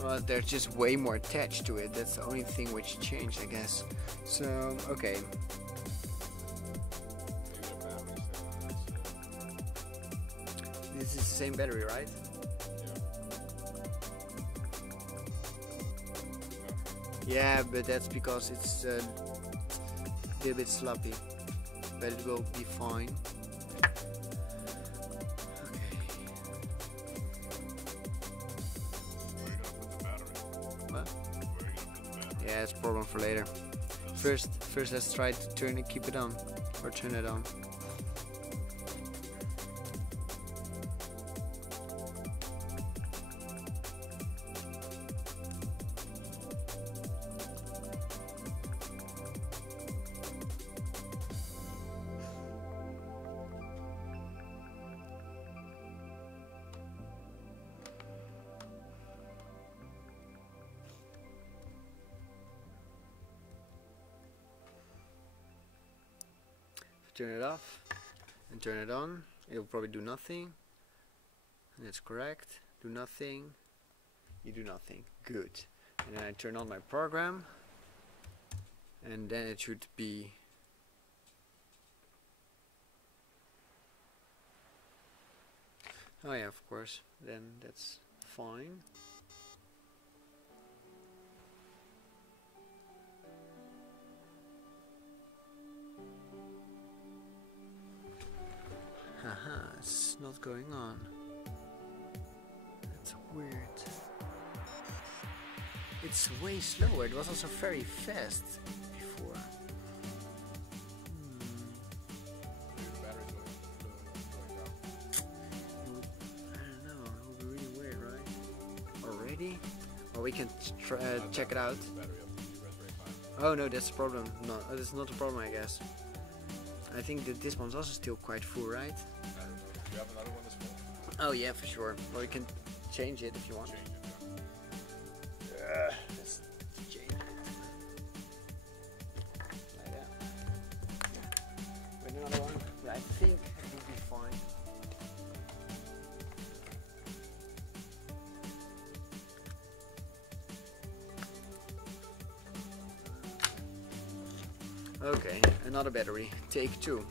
Well, there's just way more attached to it. That's the only thing which changed, I guess. So, okay. This is the same battery, right? Yeah. Yeah, but that's because it's a little bit sloppy. But it will be fine. Okay. Where are you gonna put the battery? What? Where are you gonna put the battery? Yeah, it's a problem for later. First let's try to keep it on. Or turn it on. Turn it off and turn it on. It will probably do nothing. That's correct. Do nothing. You do nothing. Good. And then I turn on my program, and then it should be oh yeah, of course. Then that's fine. Haha, it's not going on. That's weird. It's way slower. It was also very fast before. Maybe the battery's going down. I don't know. It will be really weird, right? Already? Or we can check it out. Battery up to the Raspberry Pi. Oh no, that's the problem. No, that's not a problem, I guess. I think that this one's also still quite full, right? I don't know. Do you have another one that's full? Oh yeah, for sure. Or you can change it if you want. Change it, yeah. Let's change it. Like that. With another one. Yeah, I think it will be fine. Okay, another battery. Take 2.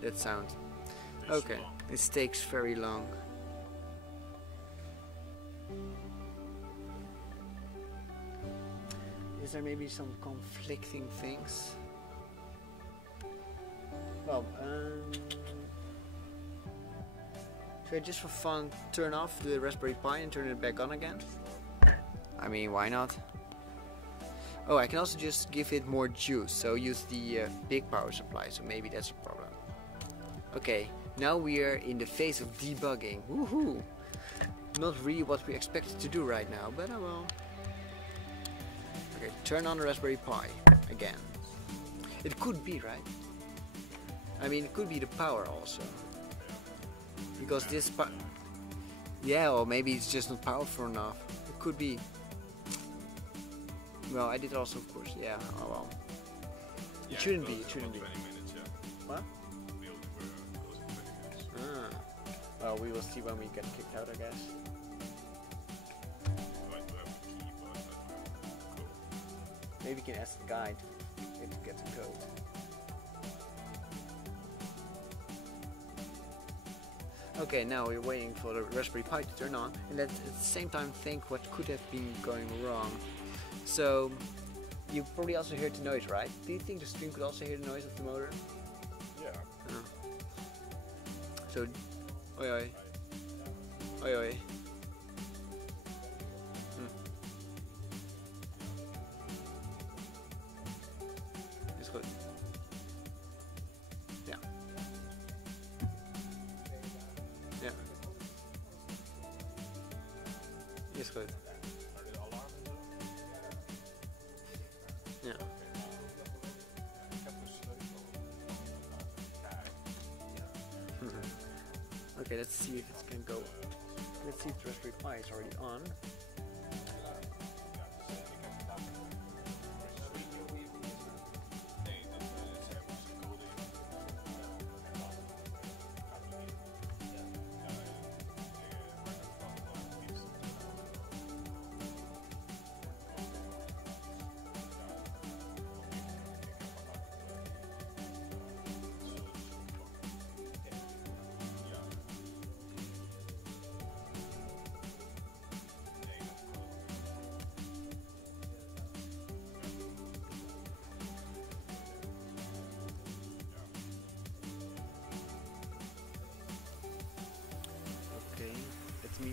That sound. Okay, this takes very long. Is there maybe some conflicting things? Well, should I just for fun turn off the Raspberry Pi and turn it back on again? I mean, why not? Oh, I can also just give it more juice, so use the big power supply, so maybe that's a problem. Okay, now we are in the phase of debugging. Woohoo! Not really what we expected to do right now, but I will. Okay, turn on the Raspberry Pi again. It could be, right? I mean, it could be the power also. Because this yeah, or maybe it's just not powerful enough. It could be. Well, I did also, of course. Yeah, oh well. It shouldn't be, it shouldn't be. 20 minutes, yeah. What? We're closing 20 minutes. Ah. Well, we will see when we get kicked out, I guess. Maybe we can ask the guide if to get the code. Okay, now we're waiting for the Raspberry Pi to turn on, and at the same time think what could have been going wrong. So, you probably also heard the noise, right? Do you think the stream could also hear the noise of the motor? Yeah. Oh. So, oi oi. Oi oi. Is goed. Ja. Ja. Is goed. Ja. Okay, let's see if it can go. Let's see if the Raspberry Pi is already on.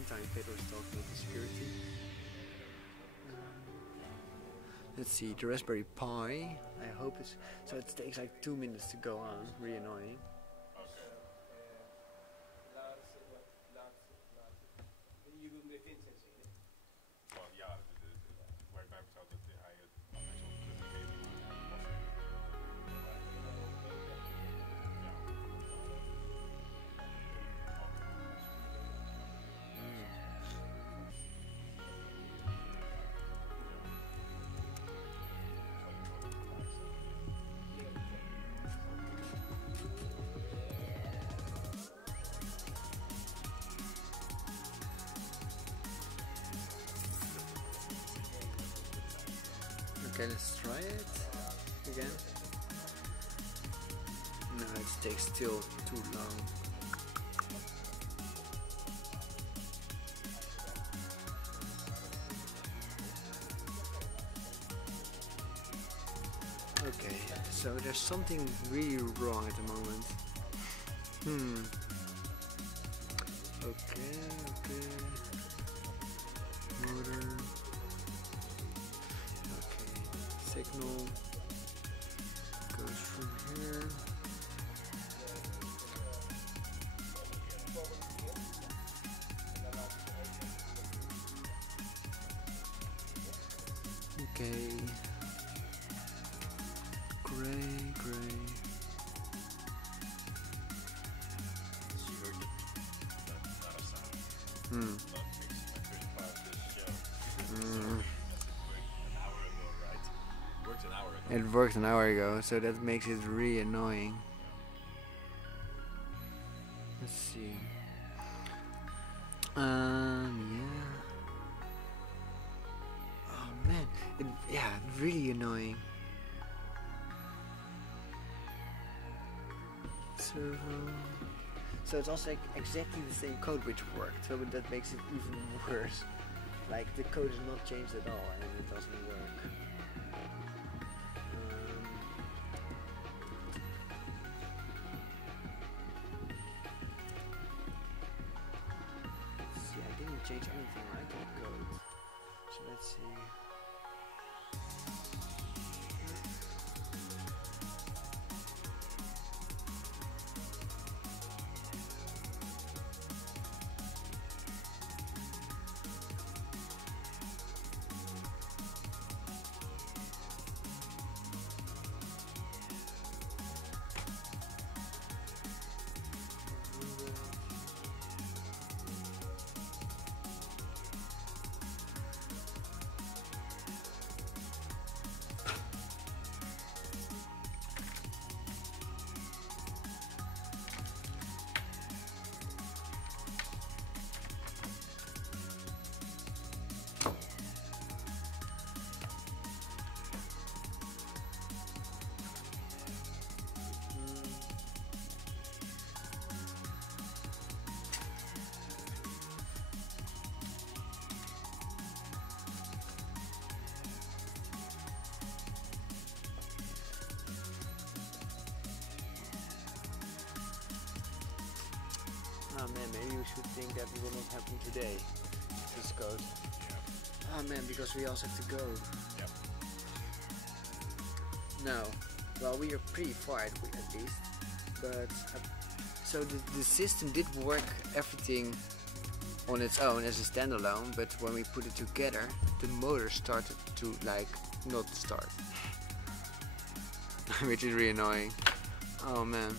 meantime, Pedro is talking with the security. Let's see, the Raspberry Pi. I hope it's so. It takes like 2 minutes to go on. Really annoying. Okay, let's try it again. No, it takes still too long. Okay, so there's something really wrong at the moment. Okay. Motor. Signal goes from here. Okay. Gray. It worked an hour ago, so that makes it really annoying. Let's see. Yeah. Oh man, really annoying. So it's also like exactly the same code which worked, so that makes it even worse. Like the code is not changed at all, and it doesn't work. Change anything right in the code. So let's see. Oh man, maybe we should think that it will not happen today, this code. Yeah. Oh man, because we also have to go. Yep. No. Well, we are pretty far at least. But, so the system did work everything on its own as a standalone, but when we put it together, the motor started to like not start. Which is really annoying. Oh man.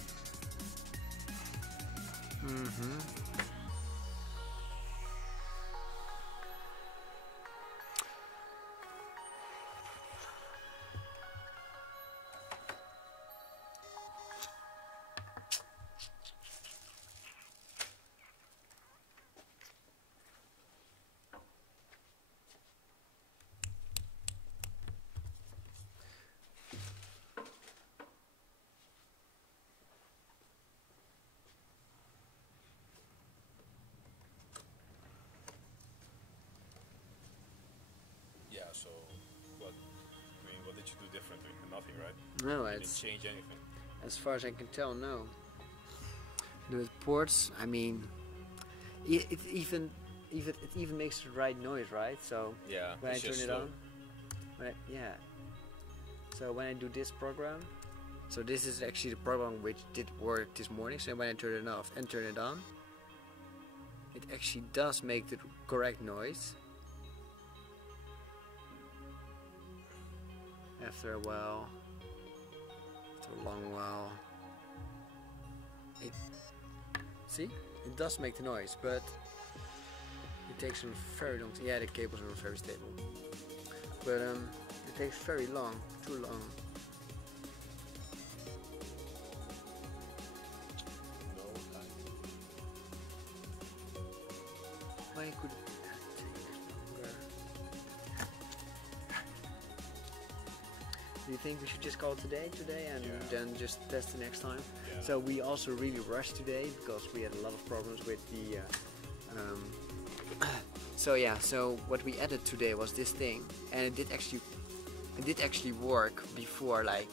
So, what did you do differently? Nothing, right? No, you didn't change anything. As far as I can tell, no. The ports, I mean, it even even makes the right noise, right? So Yeah, when I it's turn just it slow. on, yeah. So when I do this program, so this is actually the program which did work this morning. So when I turn it off and turn it on, it actually does make the correct noise. After a while, after a long while, see, it does make the noise, but it takes a very long time. Yeah, the cables are very stable, but it takes very long, too long. Why could it take longer? Do you think we should just call it today and then just test the next time? Yeah. So we also really rushed today because we had a lot of problems with the so what we added today was this thing, and it did actually work before, like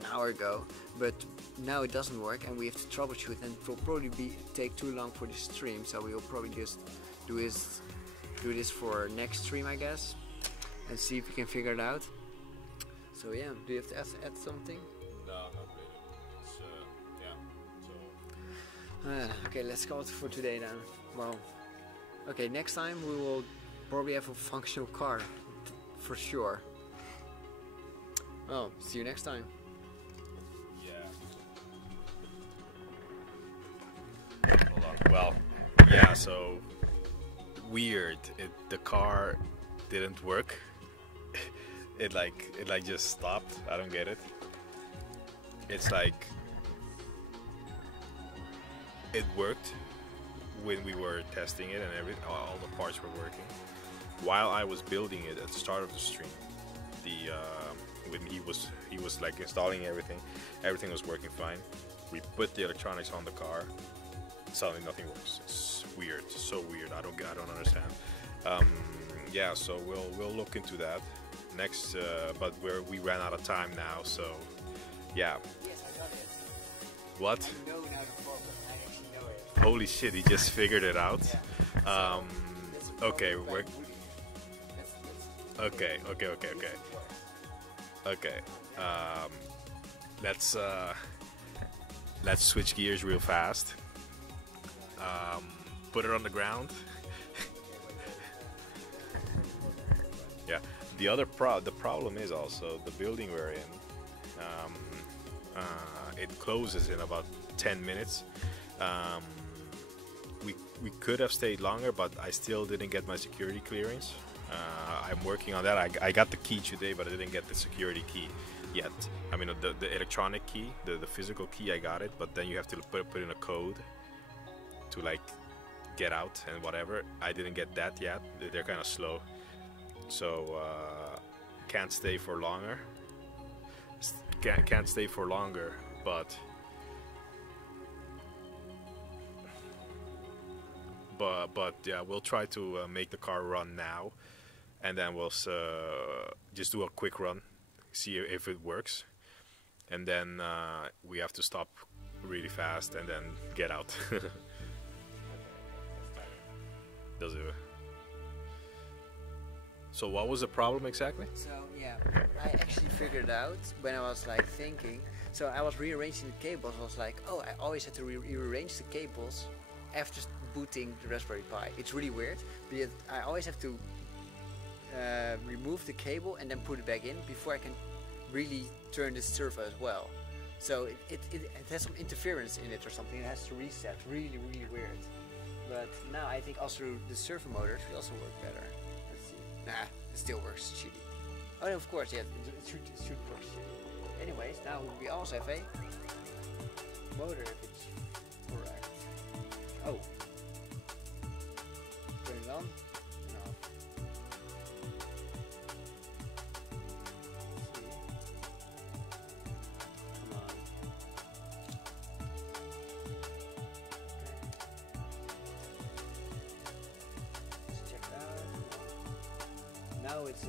an hour ago, but now it doesn't work and we have to troubleshoot, and it will probably take too long for the stream, so we will probably just do this for next stream, I guess, and see if we can figure it out. So yeah, do you have to add something? No, not really. It's, yeah, so... Okay, let's call it for today then. Well, okay, next time we will probably have a functional car, for sure. Well, see you next time. Yeah. Hold on. Well, yeah, so... Weird. The car didn't work. It like just stopped. I don't get it. It's like it worked when we were testing it and all the parts were working. While I was building it at the start of the stream, when he was like installing everything was working fine. We put the electronics on the car. Suddenly nothing works. It's weird. It's so weird. I don't understand. Yeah, so we'll look into that next, but we ran out of time now, so yeah. Yes, I got it. What? I know now the problem. I actually know it. Holy shit, he just figured it out. Yeah. Okay, we're okay. Let's switch gears real fast. Put it on the ground. Yeah. The problem is also the building we're in. It closes in about 10 minutes. We could have stayed longer, but I still didn't get my security clearance. I'm working on that. I got the key today, but I didn't get the security key yet. I mean, the electronic key, the physical key, I got it, but then you have to put in a code to like get out and whatever. I didn't get that yet. They're kind of slow, so can't stay for longer. Can't stay for longer, but yeah, we'll try to make the car run now, and then we'll just do a quick run, see if it works, and then we have to stop really fast and then get out. Does it? So what was the problem exactly? So yeah, I actually figured it out when I was like thinking. So I was rearranging the cables. I was like, oh, I always had to rearrange the cables after booting the Raspberry Pi. It's really weird, but I always have to remove the cable and then put it back in before I can really turn the servo as well. So it has some interference in it or something. It has to reset. Really, really weird. But now I think also the servo motors will also work better. Let's see. Nah, it still works shitty. Oh, no, of course, yeah, it should work shitty. Anyways, now we also have a motor if it's correct. Oh. Turn it on. No. Let's see. Come on. Let's check it out. Now it's a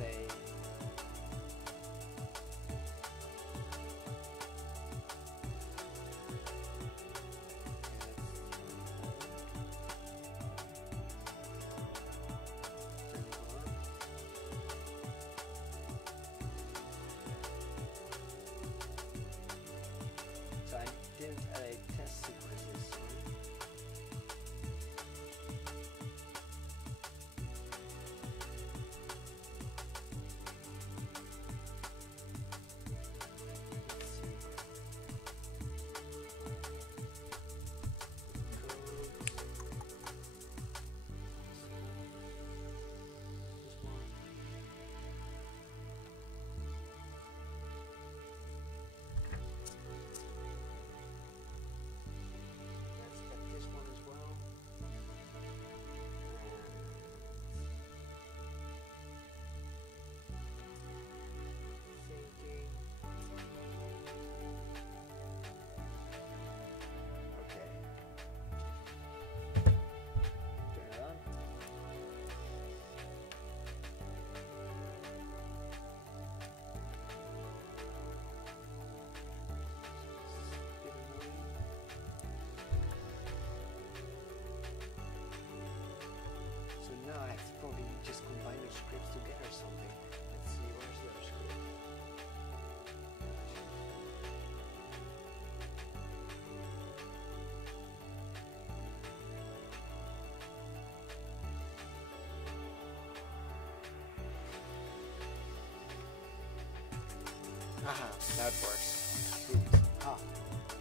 Haha, now it works. Good. Ah.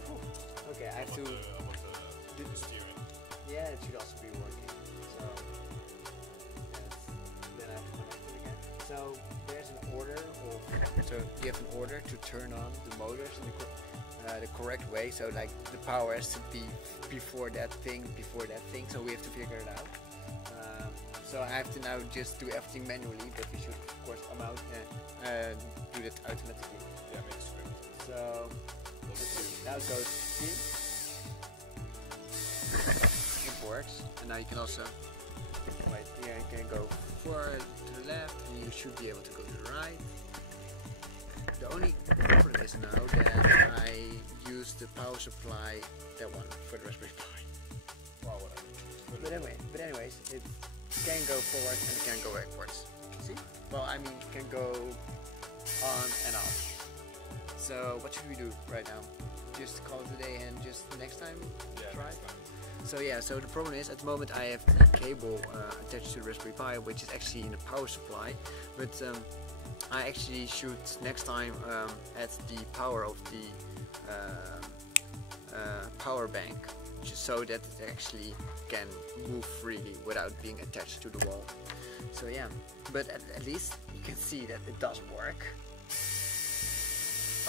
Whew. Okay, I have to. the steering. Yeah, it should also be working. So then I have to connect it again. So there's an order of. So you have an order to turn on the motors in the correct way. So like the power has to be before that thing. So we have to figure it out. So I have to now just do everything manually, but we should of course come out and do that automatically. Yeah, make script. So now it goes in. It works, and now you can also right here. You can go forward to the left, and you should be able to go to the right. The only problem is now that I use the power supply, that one for the Raspberry Pi. Wow, whatever. But anyways, it can go forward and it can go backwards. See? Well, I mean, it can go on and off. So what should we do right now? Just call it a day and just next time try? Next time. So yeah, so the problem is at the moment I have the cable attached to the Raspberry Pi, which is actually in the power supply, but I actually should next time add the power of the power bank, just so that it actually can move freely without being attached to the wall. So yeah, but at least you can see that it does work.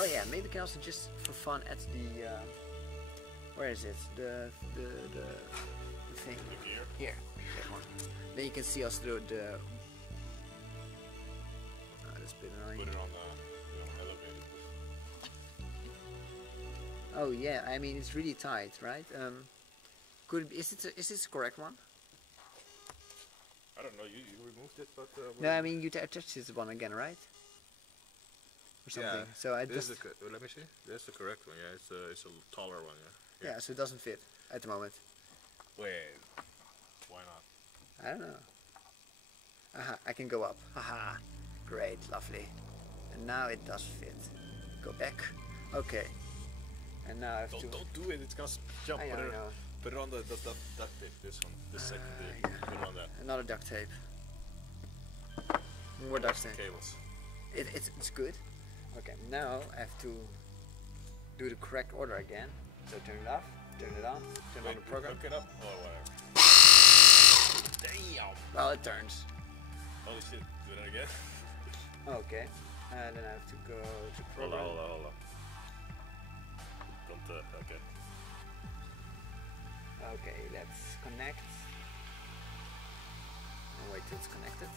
Oh yeah, maybe we can also just for fun add the where is it? The thing here. That one. Then you can see also the that's a bit annoying. Put it on the elevator. Oh yeah, I mean it's really tight, right? Could it be, is this the correct one? I don't know. You removed it, but No, I mean you attach this one again, right? Or something. Yeah. So I This just is let me see. That's the correct one. Yeah, it's a taller one. Yeah. yeah, so it doesn't fit at the moment. Wait. Why not? I don't know. Aha, I can go up. Haha, great, lovely. And now it does fit. Go back. Okay. And now I have to. Don't do it. It's gonna jump. I know. Put it on that bit. This one. This second bit. Yeah. Put it on that. Another duct tape. More duct tape. Cables. It's good. Okay, now I have to do the correct order again. So turn it off, turn it on, turn on the program. Hook it up. Oh, whatever. Damn. Well, it turns. Holy shit. Do that again. Okay. And then I have to go to program. Hold on. Don't. Okay. Okay, let's connect. Oh, wait till it's connected.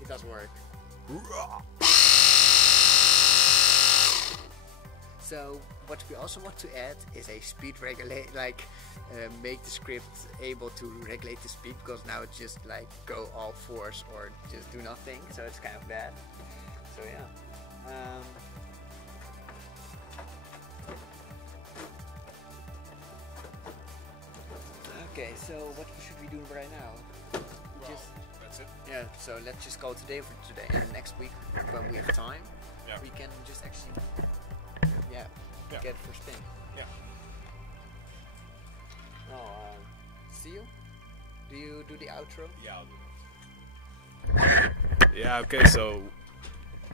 It does work. So what we also want to add is a speed regulate, like make the script able to regulate the speed, because now it's just like go all fours or just do nothing, so it's kind of bad. So yeah. Okay, so what should we do right now? Well, that's it. Yeah, so let's just call it today for today, and next week when we have time, Yeah. we can just actually Yeah. get it for spin. Yeah. Oh, see you? Do you do the outro? Yeah, I'll do that. Yeah, okay, so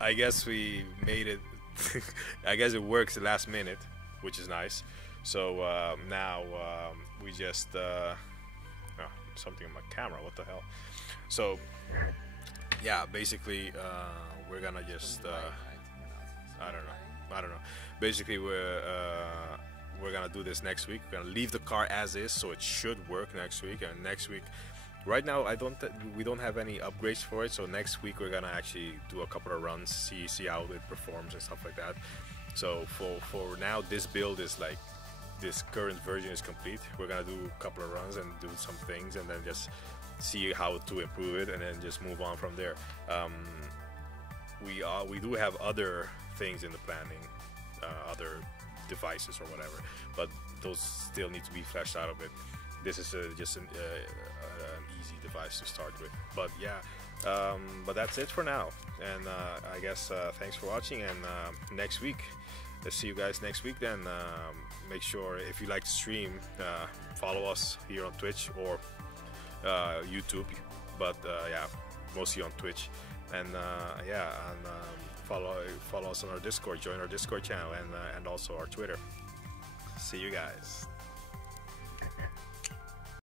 I guess we made it. I guess it works the last minute, which is nice. So now we just something on my camera. What the hell? So yeah, basically we're gonna just I don't know. Basically we're gonna do this next week. We're gonna leave the car as is, so it should work next week. And next week, right now we don't have any upgrades for it. So next week we're gonna actually do a couple of runs, see how it performs and stuff like that. So for now, this build is like, this current version is complete. We're gonna do a couple of runs and do some things, and then just see how to improve it, and then just move on from there. We do have other things in the planning, other devices or whatever, but those still need to be fleshed out a bit. This is just an easy device to start with. But yeah, but that's it for now. And I guess thanks for watching, and next week, let's see you guys next week then. Make sure, if you like to stream, follow us here on Twitch or YouTube. but yeah, mostly on Twitch. And yeah, and follow us on our Discord, join our Discord channel, and also our Twitter. See you guys.